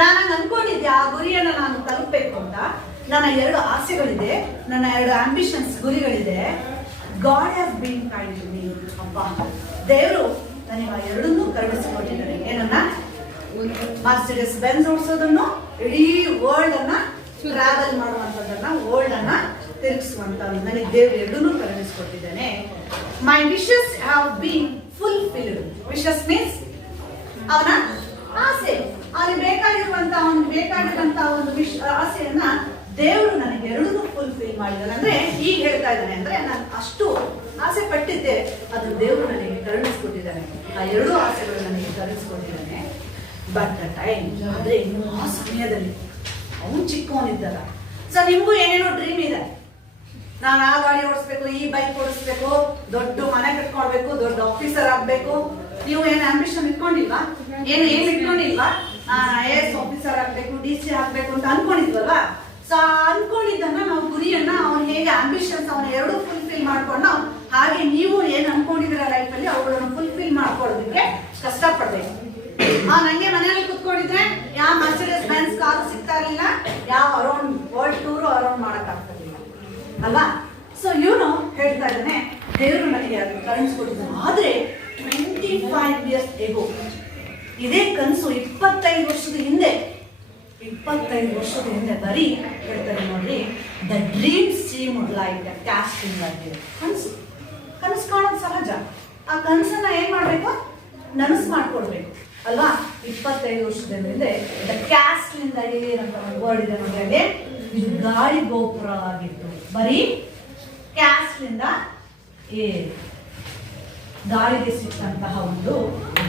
ನಾನು ಅನ್ಕೊಂಡಿದ್ದೆ ಆ ಗುರಿಯನ್ನ ನಾನು ತಲುಪಬೇಕು ಅಂತ. ನನ್ನ ಎರಡು ಆಸೆಗಳಿದೆ, ನನ್ನ ಎರಡು ಆಂಬಿಷನ್ಸ್, ಗುರಿಗಳಿದೆ. God has been kind to me. ಅಪ್ಪ ದೇವರು ನನಗೆ ಆ ಎರಡನ್ನೂ ಕರುಣಿಸಿಕೊಟ್ಟಿದ್ದಾರೆ. ಏನನ್ನ? ಮರ್ಸಿಡಿಸ್ ಬೆಂಜ್ ಓಡಿಸೋದನ್ನು, ಇಡೀ ವರ್ಲ್ಡ್ ಅನ್ನ ಟ್ರಾವೆಲ್ ಮಾಡುವಂತದನ್ನ, ವರ್ಲ್ಡ್ ಅನ್ನ ತಿರುಗಿಸುವಂತ ನನಗೆ ದೇವರು ಎರಡನ್ನೂ ಕರುಣಿಸಿಕೊಟ್ಟಿದ್ದಾನೆ. My wishes have been fulfilled. Wishes means ಅವನ ಆಸೆ, ಅವನಿಗೆ ಬೇಕಾಗಿರುವಂತ ಒಂದು ಆಸೆಯನ್ನ ದೇವರು ನನಗೆ ಎರಡನ್ನೂ ಫುಲ್ಫಿಲ್ ಮಾಡಿದ್ದಾನೆ. ಅಂದ್ರೆ ಈಗ ಹೇಳ್ತಾ ಇದ್ದಾನೆ ಅಂದ್ರೆ, ನಾನು ಅಷ್ಟು ಆಸೆ ಪಟ್ಟಿದ್ದೆ, ಅದು ದೇವರು ನನಗೆ ಕರುಣಿಸ್ಕೊಟ್ಟಿದ್ದಾನೆ. ಆ ಎರಡೂ ಆಸೆಗಳು ನನಗೆ ಕರುಣಿಸ್ಕೊಟ್ಟಿದ್ದಾನೆ. ಬಟ್ ಟೈಮ್, ಆದ್ರೆ ಇನ್ನೂ ಆ ಸಮಯದಲ್ಲಿ ಅವನು ಚಿಕ್ಕವನಿದ್ದಾಗ. ಸೊ ನಿಮಗೂ ಏನೇನೋ ಡ್ರೀಮ್ ಇದೆ. ನಾನು ಆ ಗಾಡಿ ಓಡಿಸ್ಬೇಕು, ಈ ಬೈಕ್ ಓಡಿಸ್ಬೇಕು, ದೊಡ್ಡ ಮನೆ ಕಟ್ಕೊಳ್ಬೇಕು, ದೊಡ್ಡ ಆಫೀಸರ್ ಆಗ್ಬೇಕು. ನೀವು ಏನು ಆಂಬಿಷನ್ ಇಟ್ಕೊಂಡಿಲ್ವಾ? ಏನು ಇಟ್ಕೊಂಡಿಲ್ವಾ? ನಾನು IAS ಆಫೀಸರ್ ಆಗ್ಬೇಕು, DC ಆಗ್ಬೇಕು ಅಂತ ಅನ್ಕೊಂಡಿದ್ವಲ್ವಾ? ಸೊ ಅನ್ಕೊಂಡಿದ್ದನ್ನ ನಾವು ಗುರಿಯನ್ನ ಅವನು ಹೇಗೆ ಆಂಬಿಷನ್ಸ್ ಅವನ ಎರಡೂ ಫುಲ್ಫಿಲ್ ಮಾಡ್ಕೊಂಡು ಹಾಗೆ ನೀವು ಏನ್ ಅನ್ಕೊಂಡಿದ್ದೀರ ಲೈಫಲ್ಲಿ ಅವುಗಳನ್ನು ಫುಲ್ಫಿಲ್ ಮಾಡ್ಕೊಳ್ಳೋದಕ್ಕೆ ಕಷ್ಟಪಡ್ಬೇಕು. ನಂಗೆ ಮನೆಯಲ್ಲಿ ಕುತ್ಕೊಂಡಿದ್ರೆ ಯಾವ ಮರ್ಸಿಡೀಸ್ ಬೆನ್ಸ್ ಕಾರು ಸಿಗ್ತಾ ಇರಲಿಲ್ಲ, ಯಾವ ಅರೌಂಡ್ ವರ್ಲ್ಡ್ ಟೂರು ಅರೌಂಡ್ ಮಾಡಕ್ ಆಗ್ತಿರ್ಲಿಲ್ಲ ಅಲ್ವಾ. ಸೊ ಇವನು ಹೇಳ್ತಾ ಇದ್ದಾನೆ ದೇವರು ನನಗೆ ಅದು ಕಳಿಸ್ಕೊಟ್ಟಿದ್ದಾನೆ. ಆದ್ರೆ 25 years ago ಇದೇ ಕನಸು 25 ವರ್ಷದ ಹಿಂದೆ ಬರೀ ಹೇಳ್ತಾರೆ ನೋಡ್ರಿ, the dream seemed like the casting ಆಗಿದೆ. ಕನಸು ಕಾಣೋದು ಸಹಜ. ಆ ಕನಸನ್ನ ಏನ್ ಮಾಡ್ಬೇಕು, ನನಸು ಮಾಡ್ಕೊಡ್ಬೇಕು ಅಲ್ವಾ. 25 ವರ್ಷದ ಹಿಂದೆ ದ ಕ್ಯಾಸ್ಟ್ ನಿಂದ ಏನಂತ ವರ್ಡ್ ಇದೆ ನೋಡಿ, ಇದು ಗಾಳಿ ಗೋಪುರ ಆಗಿತ್ತು. ಬರೀ ಕ್ಯಾಸ್ಟ್ ನಿಂದ ಗಾಳಿಗೆ ಸಿಕ್ಕಂತಹ ಒಂದು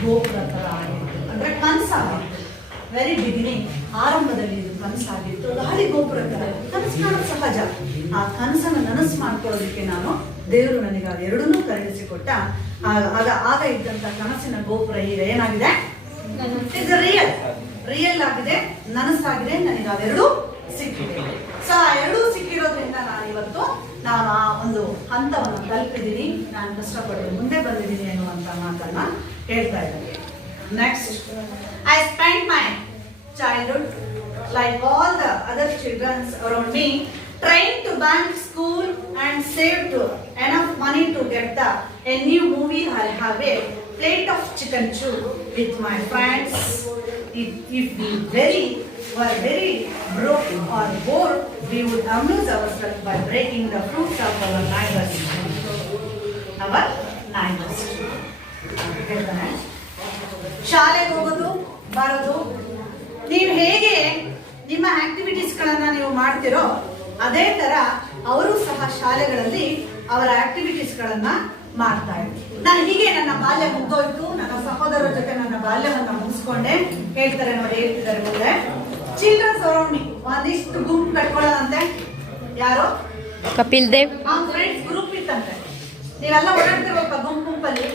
ಗೋಪುರ ತರ ಆಗಿತ್ತು. ಅಂದ್ರೆ ಕನಸಾಗಿತ್ತು. ವೆರಿ ಬಿಗಿನಿಂಗ್, ಆರಂಭದಲ್ಲಿ ಇದು ಕನಸಾಗಿತ್ತು. ಗಾಳಿ ಗೋಪುರ ತರ ಕನಸು ಕಾಣೋದು ಸಹಜ. ಆ ಕನಸನ್ನು ನನಸು ಮಾಡ್ಕೊಳ್ಳೋದಕ್ಕೆ ದೇವರು ನನಗೆ ಅದೆರಡನ್ನೂ ಕರುಣಿಸಿಕೊಟ್ಟ. ಆಗ ಇದ್ದಂತ ಕನಸಿನ ಗೋಪುರ ಈಗ ಏನಾಗಿದೆ, ರಿಯಲ್ ಆಗಿದೆ, ನನಸಾಗಿದೆ. ನನಗೆ ಅವೆರಡೂ ಸಿಕ್ಕಿದೆ. ಸೊ ಆ ಎರಡೂ ಸಿಕ್ಕಿರೋದ್ರಿಂದ ನಾನು ಆ ಒಂದು ಹಂತವನ್ನು ತಲುಪಿದ್ದೀನಿ. ನಾನು ಕಷ್ಟಪಟ್ಟು ಮುಂದೆ ಬಂದಿದ್ದೀನಿ ಅನ್ನುವಂತ ಮಾತನ್ನ ಹೇಳ್ತಾ ಇದ್ದೀನಿ. Next, I spent my childhood like all the other children around me trying to bank school and saved enough money to get a new movie. I'll have a plate of chicken chew with my friends. If we were very broke or bored, we would amuse ourselves by breaking the fruits of our neighbors. ಶಾಲೆಗೆ ಹೋಗೋದು ಬರೋದು, ನೀವು ಹೇಗೆ ನಿಮ್ಮ ಆಕ್ಟಿವಿಟೀಸ್ಗಳನ್ನ ನೀವು ಮಾಡ್ತಿರೋ ಅದೇ ತರ ಅವರು ಸಹ ಶಾಲೆಗಳಲ್ಲಿ ಅವರ ಆಕ್ಟಿವಿಟೀಸ್ಗಳನ್ನ ಮಾಡ್ತಾ ಇದ್ರು. ನಾನು ಹೀಗೆ ನನ್ನ ಬಾಲ್ಯ ಮುಗ್ದೋಯ್ತು, ನನ್ನ ಸಹೋದರರ ಜೊತೆ ನನ್ನ ಬಾಲ್ಯವನ್ನ ಮುಗಿಸ್ಕೊಂಡೆ. ಹೇಳ್ತಾರೆ ನೋಡಿ, ಹೇಳ್ತಿದ್ದಾರೆ ಮುಂದೆ, ಚಿಲ್ಡ್ರನ್ಸ್ ಅರೌಂಡ್ ಮೀ, ಒಂದಿಷ್ಟು ಗುಂಪು ಕಟ್ಕೊಳ್ಳೋದಂತೆ. ಯಾರು? ಕಪಿಲ್ ದೇವ್. ಫ್ರೆಂಡ್ಸ್ ಗ್ರೂಪ್ ಇತ್ತಂತೆ. ನೀವೆಲ್ಲ ಓಡಾಡ್ತಿರ್ಬೇಕ ಗುಂಪಲ್ಲಿ.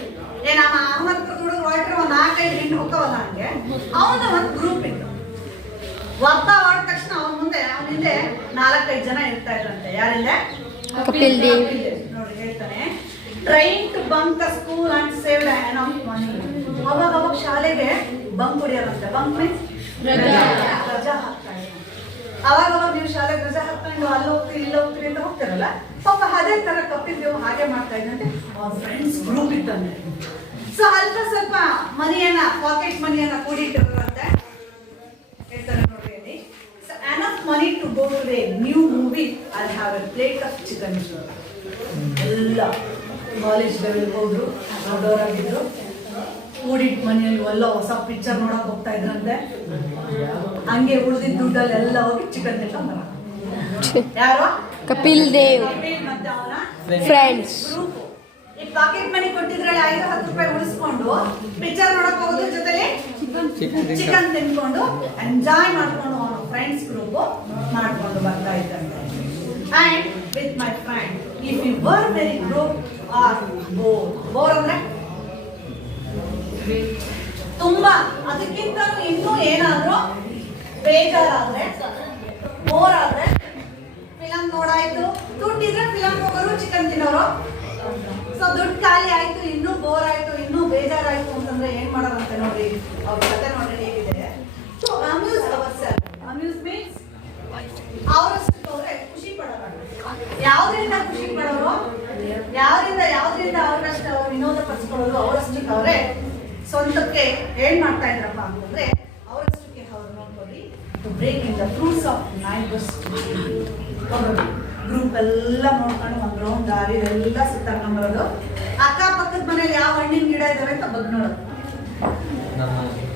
ನಮ್ಮ ಅಹಮದ್ ಹುಡುಗರು ಹೊರಟ್ರೆ ಒಂದು 4-5 ಹೆಣ್ಣು ಹೋಗವಲ್ಲ, ಹಂಗೆ ಅವನ ಒಂದು ಗ್ರೂಪ್ ಇತ್ತು. ಒಬ್ಬ ಹೊರಟ ತಕ್ಷಣ ಅವನ ಹಿಂದೆ 4-5 ಜನ ಇರ್ತಾ ಇದ್ರಂತೆ. ಯಾರಿಂದ? ಕಪಿಲ್ ದೇವ್. ನೋಡಿ ಹೇಳ್ತಾನೆ, train to bunk the school and save enough money. ಅವಾಗ ಶಾಲೆಗೆ ಬಂಕ್ ಹೊಡಿಯೋದಂತೆ. ಬಂಕ್ ಮೀನ್ಸ್ ರಜಾ ಹಾಕ್ತಾ ಇದ್ರು. ಅವಾಗ ನೀವು ಶಾಲೆಗೆ ರಜಾ ಹಾಕೊಂಡು ಅಲ್ಲಿ ಹೋಗ್ತೀರಿ ಇಲ್ಲಿ ಹೋಗ್ತೀರಿ ಅಂತ ಹೋಗ್ತಿರಲ್ಲ, ಪಾಪ ಅದೇ ತರ ಕಪಿಲ್ ದೇವ್ ಹಾಗೆ ಮಾಡ್ತಾ ಇದ್ದಂತೆ. ಅವ್ರ ಫ್ರೆಂಡ್ಸ್ ಗ್ರೂಪ್ ಇತ್ತಂತೆ. ಸೊ ಸ್ವಲ್ಪ ಮನಿಯನ್ನ, ಪಾಕೆಟ್ ಮನಿಯನ್ನ ಕೂಡಿಟ್ಟಿರೋರಂತೆ. ಹೇಳ್ತಾರೆ ನೋಡ್ರಿ ಅಲ್ಲಿ, enough money to go to a new movie. I'll have a plate of chicken. ಎಲ್ಲ ಕಾಲೇಜ್ ಲೆವೆಲ್ ಹೋದ್ರು, ದೊಡ್ಡವರಾಗಿದ್ರು, ಕೂಡಿಟ್ ಮನೆಯಲ್ಲಿ ಎಲ್ಲ ಹೊಸ ಪಿಕ್ಚರ್ ನೋಡಕ್ ಹೋಗ್ತಾ ಇದ್ರಂತೆ. ಹಂಗೆ ಉಳಿದಿದ್ದ ದುಡ್ಡಲ್ಲಿ ಎಲ್ಲ ಹೋಗಿ ಚಿಕನ್ ತಿಂತ. ಯಾರು? ಕಪಿಲ್ ದೇವ್ ಮತ್ತೆ ಅವನ ಫ್ರೆಂಡ್ಸ್ ಗ್ರೂಪ್. ಈ ಪಾಕೆಟ್ ಮನಿ ಕೊಟ್ಟಿದ್ರಲ್ಲಿ 5-10 ರೂಪಾಯಿ ಉಳಿಸ್ಕೊಂಡು ಪಿಕ್ಚರ್ ನೋಡಕ್ ಹೋಗೋದ್ರ ಜೊತೆಲಿ ಚಿಕನ್ ತಿನ್ಕೊಂಡು ಎಂಜಾಯ್ ಮಾಡ್ಕೊಂಡು ಅವನ ಫ್ರೆಂಡ್ಸ್ ಗ್ರೂಪ್ ಮಾಡ್ಕೊಂಡು ಬರ್ತಾ ಇದ್ದಂತೆ. And with my friend, if you were very broke or bore ಅಂದ್ರೆ ತುಂಬಾ, ಅದಕ್ಕಿಂತ ಇನ್ನೂ ಏನಾದ್ರೂ ಬೇಜಾರಾದ್ರೆ, ಬೋರ್ ಆದ್ರೆ, ಫಿಲಂ ನೋಡಾಯ್ತು, ದುಡ್ಡಿದ್ರೆ ಫಿಲಂ ಹೋಗೋರು, ಚಿಕನ್ ತಿನ್ನೋರು. ಸೊ ದುಡ್ಡು ಖಾಲಿ ಆಯ್ತು, ಇನ್ನೂ ಬೋರ್ ಆಯ್ತು, ಇನ್ನೂ ಬೇಜಾರಾಯ್ತು ಅಂತಂದ್ರೆ ಏನ್ ಮಾಡೋದಂತೆ ನೋಡ್ರಿ. ಅವ್ರ ಕತೆ ನೋಡ್ರಿ ಹೇಗಿದೆ. So amuse our self. Amuse means ಅವರಷ್ಟು ಅವ್ರೆ ಖುಷಿ ಪಡೋರು. ಯಾವ್ದ್ರಿಂದ ಖುಷಿ ಪಡೋರು, ಯಾವ್ದ್ರಿಂದ ಅವ್ರಷ್ಟು ಅವ್ರು ವಿನೋದ ಪಡಿಸ್ಕೊಳ್ಳೋದು, ಅವರಷ್ಟಕ್ಕೆ ಅವರೇ ಸ್ವಂತಕ್ಕೆ ಏನ್ ಮಾಡ್ತಾ ಇದ್ರಪ್ಪ ಅಂತಂದ್ರೆ ಅವರಷ್ಟಕ್ಕೆ ಅವ್ರು ನೋಡ್ಕೊಳ್ಳಿ. To breaking the fruits of neighbours. Group ಎಲ್ಲ ನೋಡ್ಕೊಂಡು ಒಂದ್ ರೌಂಡ್ ದಾರಿ ಎಲ್ಲ ಸುತ್ತಾಡ್ಕೊಂಡ್ಬರೋದು. ಅಕ್ಕಪಕ್ಕದ ಮನೇಲಿ ಯಾವ ಹಣ್ಣಿನ ಗಿಡ ಇದಾವೆ ಅಂತ ಬಗ್ ನೋಡೋದು.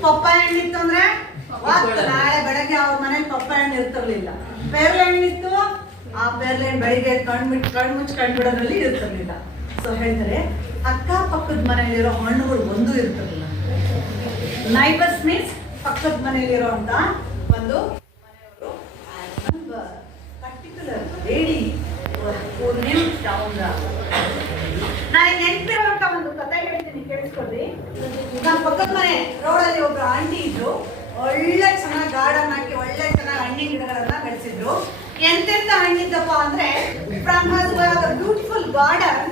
ಪಪ್ಪಾಯ ಹಣ್ಣಿತ್ತು ಅಂದ್ರೆ ನಾಳೆ ಬೆಳಗ್ಗೆ ಅವ್ರ ಮನೇಲಿ ಪಪ್ಪಾಯ ಹಣ್ಣು ಇರ್ತಿರ್ಲಿಲ್ಲ. ಪೇರ್ಲೆ ಹಣ್ಣಿತ್ತು, ಆ ಪೇರ್ಲೆ ಹಣ್ಣು ಬೆಳಿಗ್ಗೆ ಕಣ್ಮುಚ್ಚಿ ಕಂಡುಬಿಡೋದ್ರಲ್ಲಿ ಇರ್ತಿರ್ಲಿಲ್ಲ. ಸೊ ಹೇಳ್ತಾರೆ, ಅಕ್ಕಪಕ್ಕದ ಮನೇಲಿರೋ ಹಣ್ಣುಗಳು ಒಂದೂ ಇರ್ತಿರ್ಲಿಲ್ಲ. ನೈಬರ್ಸ್ ಮೀನ್ಸ್ ಪಕ್ಕದ ಮನೇಲಿರೋ ಅಂತ ಒಂದು ಪರ್ಟಿಕ್ಯುಲರ್ ಲೇಡಿ. ನಾನು ನೆನಪಿರುವಂತ ಒಂದು ಕಥೆ ಹೇಳ್ತೀನಿ, ಕೇಳಿಸ್ಕೊಳ್ರಿ. ನಮ್ಮ ಪಕ್ಕದ ಮನೆ ರೋಡಲ್ಲಿ ಒಬ್ರು ಆಂಟಿ ಇದ್ರು. ಒಳ್ಳೆ ಚೆನ್ನಾಗಿ ಗಾರ್ಡನ್ ಹಾಕಿ ಒಳ್ಳೆ ಚೆನ್ನಾಗಿ ಹಣ್ಣಿನ ಗಿಡಗಳನ್ನ ಬೆಳೆಸಿದ್ರು. ಎಂತೆಂತ ಹಣ್ಣಿದ್ದಪ್ಪ ಅಂದ್ರೆ from her beautiful garden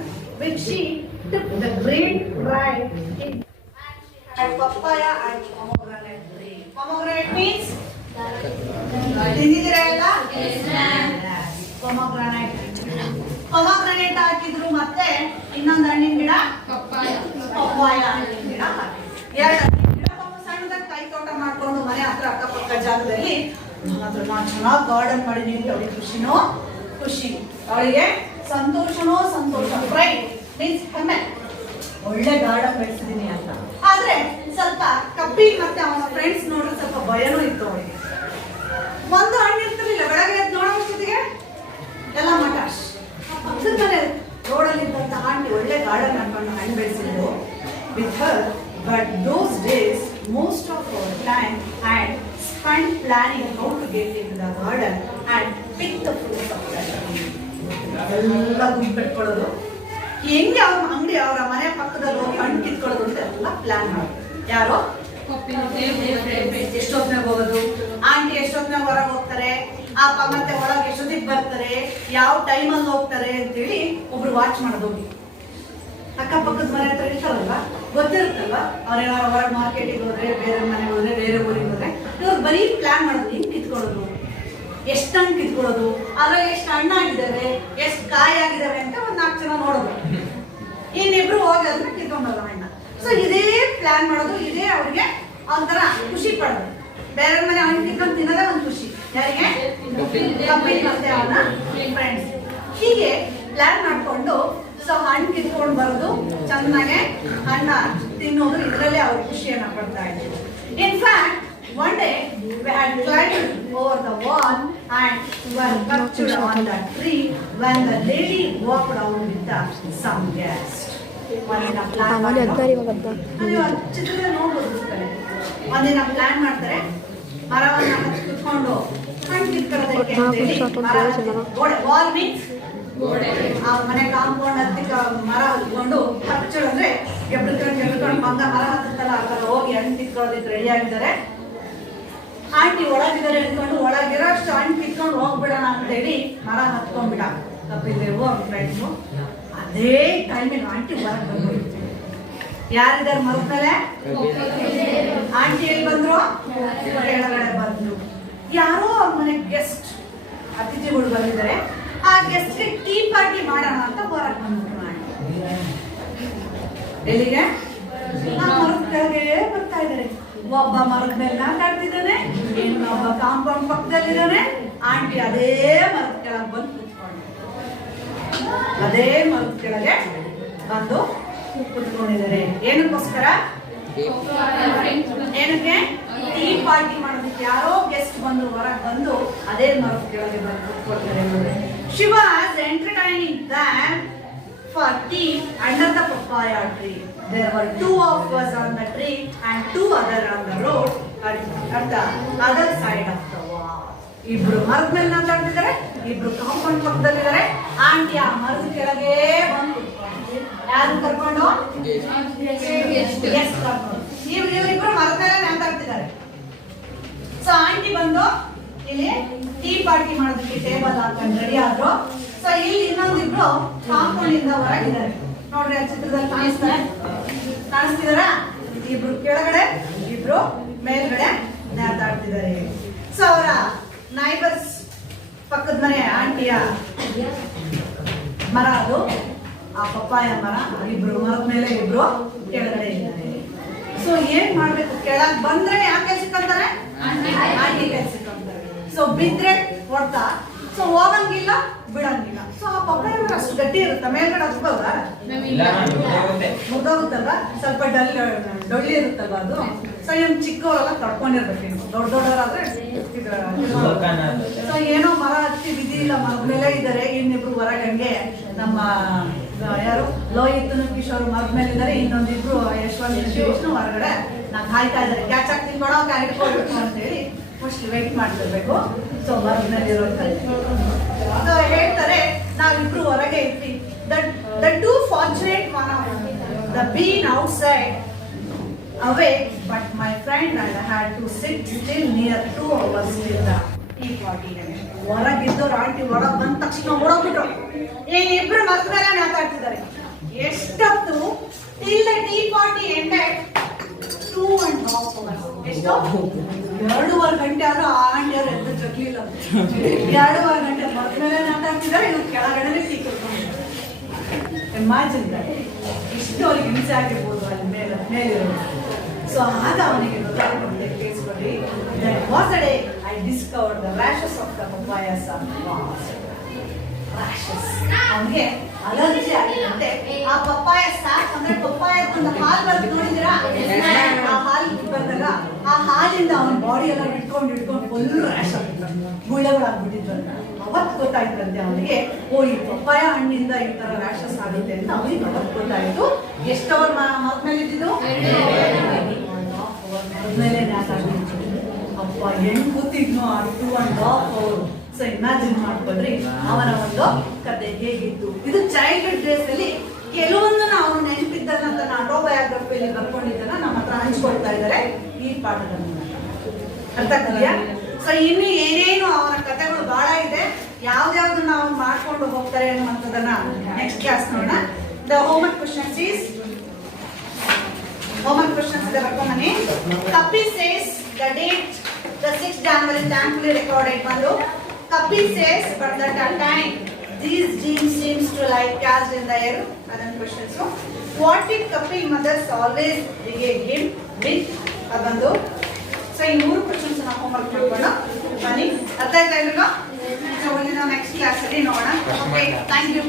which she took the great pride in and papaya and pomegranate tree. Pomegranate means ತಿಂದಿದ್ದೀರಾ ಎಲ್ಲ? ಪೊಮಗ್ರಾನೈಟ್ ಹಾಕಿದ್ರು. ಮತ್ತೆ ಇನ್ನೊಂದು ಹಣ್ಣಿನ ಗಿಡ ಪಪ್ಪಾಯ ಹಣ್ಣಿನ ಗಿಡ ಎರಡು ಗಿಡ ಸಣ್ಣದಾಗಿ ಕೈ ತೋಟ ಮಾಡ್ಕೊಂಡು ಮನೆ ಹತ್ರ ಅಕ್ಕಪಕ್ಕ ಜಾಗದಲ್ಲಿ ನಾನು ಚೆನ್ನಾಗಿ ಗಾರ್ಡನ್ ಮಾಡಿದೀನಿ. ಅವಳಿಗೆ ಖುಷಿ, ಅವಳಿಗೆ ಸಂತೋಷ. ಪ್ರೈಡ್ ಮೀನ್ಸ್ ಹೆಮ್ಮೆ, ಒಳ್ಳೆ ಗಾರ್ಡನ್ ಬೆಳೆಸಿದೀನಿ ಅಂತ. ಆದ್ರೆ ಸ್ವಲ್ಪ ಕಪ್ಪಿ ಮತ್ತೆ ಅವನ ಫ್ರೆಂಡ್ಸ್ ನೋಡಿದ್ರೆ ಸ್ವಲ್ಪ ಭಯನೂ ಇತ್ತು ಅವಳಿಗೆ. ಒಂದು ಹಣ್ಣು ಇರ್ತಿರ್ಲಿಲ್ಲ, ಬೆಳಗ್ಗೆ ಎದ್ದು ನೋಡೋ ಅಷ್ಟೊತ್ತಿಗೆ ಎಲ್ಲ ಮಟಾಶ್. ಪಕ್ಕದ ಮನೆ ರೋಡಲ್ಲಿ ಇದ್ದಂತ ಆಂಟಿ ಒಳ್ಳೆ ಗಾರ್ಡನ್ ಹಾಕೊಂಡು ಹಣ್ಣು ಬೆಳೆಸಿದ್ರು with her. But those days most of our time and spend planning how to get in the garden and pick the fruits of the tree. ಎಲ್ಲ ಗುಂಪೆಟ್ಕೊಳ್ಳೋದು, ಹೆಂಗೆ ಅವ್ರ ಅಂಗಡಿ ಅವರ ಮನೆ ಪಕ್ಕದಲ್ಲಿ ಹೋಗಿ ಹಣ್ಣು ಕಿತ್ಕೊಳ್ಳೋದು ಅಂತ ಎಲ್ಲ ಪ್ಲಾನ್ ಮಾಡೋದು. ಯಾರೋ ಎಷ್ಟೊತ್ತಿನಾಗ ಹೋಗೋದು, ಆಂಟಿ ಎಷ್ಟೊತ್ತಿನಾಗ ಹೊರಗೆ ಹೋಗ್ತಾರೆ, ಅಪ್ಪ ಮತ್ತೆ ಒಳಗೆ ಎಷ್ಟೊತ್ತಿಗೆ ಬರ್ತಾರೆ, ಯಾವ ಟೈಮಲ್ಲಿ ಹೋಗ್ತಾರೆ ಅಂತೇಳಿ ಒಬ್ರು ವಾಚ್ ಮಾಡೋದು. ಹೋಗಿ ಅಕ್ಕಪಕ್ಕದ ಮನೆ ಹತ್ರ ಇರ್ತಾರಲ್ವ, ಗೊತ್ತಿರುತ್ತಲ್ವ, ಅವ್ರೇನಾರು ಹೊರಗೆ ಮಾರ್ಕೆಟಿಗೆ ಹೋದ್ರೆ, ಬೇರೆ ಮನೆಗೆ ಹೋದ್ರೆ, ಬೇರೆ ಊರಿಗೆ ಹೋದ್ರೆ ಇವ್ರು ಬರೀ ಪ್ಲಾನ್ ಮಾಡೋದು. ಹಿಂಗೆ ಕಿತ್ಕೊಳ್ಳೋದು, ಎಷ್ಟು ಹಣ್ಣು ಕಿತ್ಕೊಳ್ಳೋದು, ಅದ್ರಲ್ಲಿ ಎಷ್ಟು ಹಣ್ಣಾಗಿದ್ದಾವೆ, ಎಷ್ಟು ಕಾಯಿ ಆಗಿದ್ದಾವೆ ಅಂತ ಒಂದು 4 ಜನ ನೋಡೋದು. ಇನ್ನಿಬ್ರು ಹೋಗಿ ಅದನ್ನ ಕಿತ್ಕೊಂಡೋದು ಹಣ್ಣ. ಸೊ ಇದೇ ಪ್ಲಾನ್ ಮಾಡೋದು, ಇದೇ ಅವ್ರಿಗೆ ಒಂಥರ ಖುಷಿ ಪಡೋದು. ಬೇರೆ ಮನೆ ಹಣ್ಣು ಕಿತ್ಕೊಂಡು ತಿನ್ನೋದೇ ಒಂದು ಖುಷಿ. ಯಾರಿಗೆ? ಕಪಿಲ್ ಮತ್ತೆ ಅವನ ಫ್ರೆಂಡ್ಸ್. ಹೀಗೆ ಪ್ಲಾನ್ ಮಾಡ್ಕೊಂಡು ಸೊ ಹಣ್ಣು ಕಿತ್ಕೊಂಡು ಬರೋದು, ಚೆನ್ನಾಗೆ ಹಣ್ಣ ತಿನ್ನೋದು, ಇದರಲ್ಲೇ ಅವ್ರ ಖುಷಿಯನ್ನ ಪಡ್ತಾ ಇದ್ರು. In fact one day we had climbed over the wall and were captured on the tree when the lady walked out with some guest. ಒಂದಿನ ಪ್ಲಾನ್ ಒಂದಿನ ಪ್ಲಾನ್ ಮಾಡ್ತಾರೆ, ಮರವನ್ನ ಕುತ್ಕೊಂಡು ಹಣ್ಣು ಕಿತ್ಕೊಳ್ಳೋದಕ್ಕೆ ವಾಲ್ ಮೀನ್ಸ್ ಆ ಮನೆ ಕಾಂಪೌಂಡ್ ಹತ್ತಿ ಮರ ಹತ್ಕೊಂಡು captured ಅಂದ್ರೆ ಗೆಬ್ಬಿಕೊಂಡು ಮಂಗ ಮರ ಹತ್ತಲ್ಲ ಆ ಥರ ಹೋಗಿ ಹಣ್ಣು ಕಿತ್ಕೊಳ್ಳೋದಕ್ಕೆ ರೆಡಿ ಆಗಿದ್ದಾರೆ. ಆಂಟಿ ಒಳಗಿದ್ದಾರೆ ಅನ್ಕೊಂಡು ಒಳಗಿರೋ ಅಷ್ಟು ಹಣ್ಣು ಕಿತ್ಕೊಂಡು ಹೋಗ್ಬಿಡೋಣ ಅಂತೇಳಿ ಮರ ಹತ್ಕೊಂಡ್ಬಿಡ ಕಪಿಲ್ದೇವು ಅವ್ರ ಫ್ರೆಂಡ್ಸು. ಅದೇ ಟೈಮಿಗೆ ಆಂಟಿ ಹೊರಗೆ ಬಂದ್ಬಿಡ್ತು. ಯಾರಿದ್ದಾರೆ ಮರದ ಮೇಲೆ? ಆಂಟಿ ಎಲ್ಲಿ ಬಂದ್ರು? ಕೆಳಗಡೆ ಬಂದ್ರು. ಯಾರೋ ಅವ್ರ ಮನೆ ಗೆಸ್ಟ್ ಅತಿಥಿಗಳು ಬಂದಿದ್ದಾರೆ. ಆ ಗೆಸ್ಟ್ಗೆ ಟೀ ಪಾರ್ಟಿ ಮಾಡೋಣ ಅಂತ ಹೊರಗೆ ಬಂದ್ಬಿಟ್ರು ಆಂಟಿ. ಎಲ್ಲಿಗೆ? ಮರದ ಕೆಳಗೆ ಬರ್ತಾ ಇದ್ದಾರೆ. ಒಬ್ಬ ಮರದ ಮೇಲೆ ಮಾತಾಡ್ತಿದ್ದಾನೆ, ಇನ್ನೊಬ್ಬ ಕಾಂಪೌಂಡ್ ಪಕ್ಕದಲ್ಲಿದ್ದಾನೆ. ಆಂಟಿ ಅದೇ ಮರದ ಕೆಳಗೆ ಬಂದು ಕುತ್ಕೊಂಡು, ಅದೇ ಮರದ ಕೆಳಗೆ ಬಂದು ಕುತ್ಕೊಂಡಿದ್ದಾರೆ. ಏನಕ್ಕೋಸ್ಕರ? ಏನಕ್ಕೆ? ಟೀ ಪಾರ್ಟಿ ಮಾಡೋದಕ್ಕೆ. ಯಾರೋ ಗೆಸ್ಟ್ ಬಂದು ಹೊರಗೆ ಬಂದು ಅದೇ ಮರದ ಕೆಳಗೆ ಬಂದು ಕುತ್ಕೊಳ್ತಾರೆ. She was entertaining them for tea under the papaya tree. There were 2 of us on the tree and 2 other on the road at the other side of the wall. ಇಬ್ರು ಮರದ ಮೇಲೆ ಮಾತಾಡ್ತಿದ್ದಾರೆ, ಇಬ್ರು ಕಾಂಪೌಂಡ್ ಪಕ್ಕದಲ್ಲಿದ್ದಾರೆ. ಆಂಟಿ ಆ ಮರದ ಕೆಳಗೆ ಬಂದು ಯಾರು ಕರ್ಕೊಂಡು ಇವರಿಬ್ರು ಮರದ ಮೇಲೆ ಮಾತಾಡ್ತಿದ್ದಾರೆ. ಸೊ ಆಂಟಿ ಬಂದು ಇಲ್ಲಿ ಟೀ ಪಾರ್ಟಿ ಮಾಡೋದಕ್ಕೆ ಟೇಬಲ್ ಹಾಕೊಂಡು ರೆಡಿ ಆದ್ರು. ಸೊ ಇಲ್ಲಿ ಇನ್ನೊಂದಿಬ್ರು ಕಾಂಪೌಂಡ್ ಇಂದ ಹೊರಗಿದ್ದಾರೆ. ನೋಡ್ರಿ ಆ ಚಿತ್ರದಲ್ಲಿ ಕಾಣಿಸ್ತಿದಾರ? ಇಬ್ರು ಕೆಳಗಡೆ, ಇಬ್ರು ಮೇಲ್ಗಡೆ ಮಾತಾಡ್ತಿದ್ದಾರೆ. ಸೊ ಅವರ ನೈಬರ್ಸ್ ಪಕ್ಕದ ಮನೆ ಆಂಟಿಯ ಮರ ಅದು, ಆ ಪಪ್ಪಾಯ ಮರ. ಇಬ್ರು ಮರದ ಮೇಲೆ, ಇಬ್ರು ಕೆಳಗಡೆ ಇದ್ದಾರೆ. ಸೊ ಏನ್ ಮಾಡ್ಬೇಕು? ಕೆಳಗ್ ಬಂದ್ರೆ ಯಾಕೆ ಕೆಲ್ಸಕ್ಕಂತಾರೆ? ಆಂಟಿ ಕೆಲ್ಸಕ್ಕಂತಾರೆ. ಸೊ ಬಿದ್ರೆ ಹೊಡ್ತಾ, ಸೊ ಹೋಗಂಗಿಲ್ಲ ಬಿಡಂಗಿಲ್ಲ. ಸೊ ಆ ಪಪ್ಪಾಯ ಮರ ಅಷ್ಟು ಗಟ್ಟಿ ಇರುತ್ತೆ, ಮೇಲ್ಗಡೆ ಹತ್ಬೋದಾ? ಮುಗ್ದೋಗುತ್ತಲ್ವ, ಸ್ವಲ್ಪ ಡೊಳ್ಳಿ ಇರುತ್ತಲ್ವ ಅದು. ಸೊ ಏನ್ ಚಿಕ್ಕವರೆಲ್ಲ ತಡ್ಕೊಂಡಿರ್ಬೇಕು. ದೊಡ್ಡವರಾದ್ರೆ ಸೊ ಏನೋ ಮರ ಹತ್ತಿ ಬಿದ್ದಿಲ್ಲ, ಮರದ ಮೇಲೆ ಇದ್ದಾರೆ. ಇನ್ನಿಬ್ರು ಹೊರಗಂಗೆ ನಮ್ಮ ಯಾರು ಲೋಹಿತ್ ಕಿಶೋರ್ ಮರದ ಮೇಲೆ ಇದ್ದಾರೆ. ಇನ್ನೊಂದಿಬ್ರು ಯಶವಂತ್ ವಿಷ್ಣು ಹೊರಗಡೆ ನಾನು ಕಾಯ್ತಾ ಇದ್ದಾರೆ. ಕ್ಯಾಚ್ ಹಾಕಿ ತಿನ್ಕೊಳೋ ಹಿಡ್ಕೊಳ್ಬೇಕು ಅಂತೇಳಿ ಮೋಸ್ಟ್ಲಿ ವೆಯ್ಟ್ ಮಾಡ್ತಿರ್ಬೇಕು. ಸೊ ಮರದ ಮೇಲೆ ಇರೋ ಹೇಳ್ತಾರೆ, ನಾವಿಬ್ರು ಹೊರಗೆ ಇರ್ತೀವಿ. The two fortunate one of the being outside awake, but my friend and I had to sit still near 2 hours till the tea party. ಹೊರಗಿದ್ದವ್ರು ಆಂಟಿ ಒಳಗೆ ಬಂದ ತಕ್ಷಣ ಓಡೋಗ್ಬಿಟ್ರು. ಏನಿಬ್ರು ಮರದ ಮೇಲೆ ಮಾತಾಡ್ತಿದ್ದಾರೆ. ಎಷ್ಟೊತ್ತು till the tea party ended 2.5 hours. ಎಷ್ಟು 2.5 ಗಂಟೆ ಆದ್ರೂ ಆ ಆಂಟಿ ಅವ್ರು ಎದ್ದು ಜಗ್ಲಿಲ್ಲ. 2.5 ಗಂಟೆ ಮರದ ಮೇಲೆ ಮಾತಾಡ್ತಿದ್ದಾರೆ, ಇವ್ರು ಕೆಳಗಡೆ ಟೀ ಕುಡ್ಕೊಂಡಿದ್ದಾರೆ. ಇಮ್ಯಾಜಿನ್ ಇಷ್ಟು ಅವ್ರಿಗೆ ಹಿಂಸೆ ಆಗಿರ್ಬೋದು ಅಲ್ಲಿ ಮೇಲಿರೋದು. ಸೊ ಆಗ ಅವನಿಗೆ ಗೊತ್ತಾಗುತ್ತೆ ಕೇಳಿಸ್ಕೊಳ್ಳಿ, was a day I discovered the rashes of the papayas rashes. ಅವನಿಗೆ ಅಲರ್ಜಿ ಆಗಿದಂತೆ ಆ ಪಪ್ಪಾಯ ಸಾಕ್ ಅಂದ್ರೆ ಪಪ್ಪಾಯ ಒಂದು ಹಾಲು ಬರೆದು ನೋಡಿದಿರಾ, ಆ ಹಾಲು ಬಂದಾಗ ಆ ಹಾಲಿಂದ ಅವನ ಬಾಡಿ ಎಲ್ಲ ಹಿಡ್ಕೊಂಡು ಫುಲ್ ರ್ಯಾಶ್ ಆಗ್ಬಿಟ್ಟು ಗುಳ್ಳೆಗಳಾಗ್ಬಿಟ್ಟಿದ್ರು. ಅವತ್ತು ಗೊತ್ತಾಯ್ತಂತೆ ಅವನಿಗೆ, ಓ ಈ ಪಪ್ಪಾಯ ಹಣ್ಣಿಂದ ಈ ತರ ರ್ಯಾಷಸ್ ಆಗುತ್ತೆ ಅಂತ ಅವನಿಗೆ ಅವತ್ತು ಗೊತ್ತಾಯ್ತು. ಎಷ್ಟವ್ರ ಮೇಲೆ ಇದ್ದಿದ್ದು ಮೇಲೆ ಅಪ್ಪ ಹೆಂಗ್ ಗೊತ್ತಿದ್ನು ಆ 2.5 hours. ಸೊ ಇಮ್ಯಾಜಿನ್ ಮಾಡ್ಕೊಂಡ್ರಿ ಅವನ ಒಂದು ಕತೆ ಹೇಗಿತ್ತು. ಇದು ಚೈಲ್ಡ್ಹುಡ್ ಡೇಸ್ ಅಲ್ಲಿ ಕೆಲವೊಂದು ನಾವು ನೆನಪಿದ್ದನ್ನ ತನ್ನ ಆಟೋಬಯೋಗ್ರಫಿಯಲ್ಲಿ ಬರ್ಕೊಂಡಿದ್ದನ್ನ ನಮ್ಮ ಹತ್ರ ಹಂಚ್ಕೊಳ್ತಾ ಇದ್ದಾರೆ ಈ ಪಾಠದ ಮೂಲಕ. ಅರ್ಥ ಆಗ್ತಿದ್ಯಾ? ಸೊ ಇನ್ನು ಏನೇನು ಅವನ ಕಥೆಗಳು ಬಹಳ ಇದೆ, ಯಾವ್ದಾವ್ದನ್ನ ಅವ್ನು ಮಾಡ್ಕೊಂಡು ಹೋಗ್ತಾರೆ ಅನ್ನುವಂಥದ್ದನ್ನ ನೆಕ್ಸ್ಟ್ ಕ್ಲಾಸ್ ನೋಡೋಣ. ದ ಹೋಮ್ವರ್ಕ್ ಕ್ವೆಶ್ಚನ್ಸ್ ಈಸ್ ಬರ್ಕೊಂಬನ್ನಿ. Kapil says the date the 6th January thankfully recorded ಬಂದು Kapil says, but at a time these dreams seems to like cast in the air. Another question. So, what did Kapil mothers always regale him with? Abandu. So, in 3 questions na homework ಮಾಡ್ಕೊಳ್ಳೋಣ. ಬನ್ನಿ. ಅರ್ಥ ಆಯ್ತಾ ಇಲ್ವಾ? So, next class ಅಲ್ಲಿ ನೋಡೋಣ. Okay, thank you.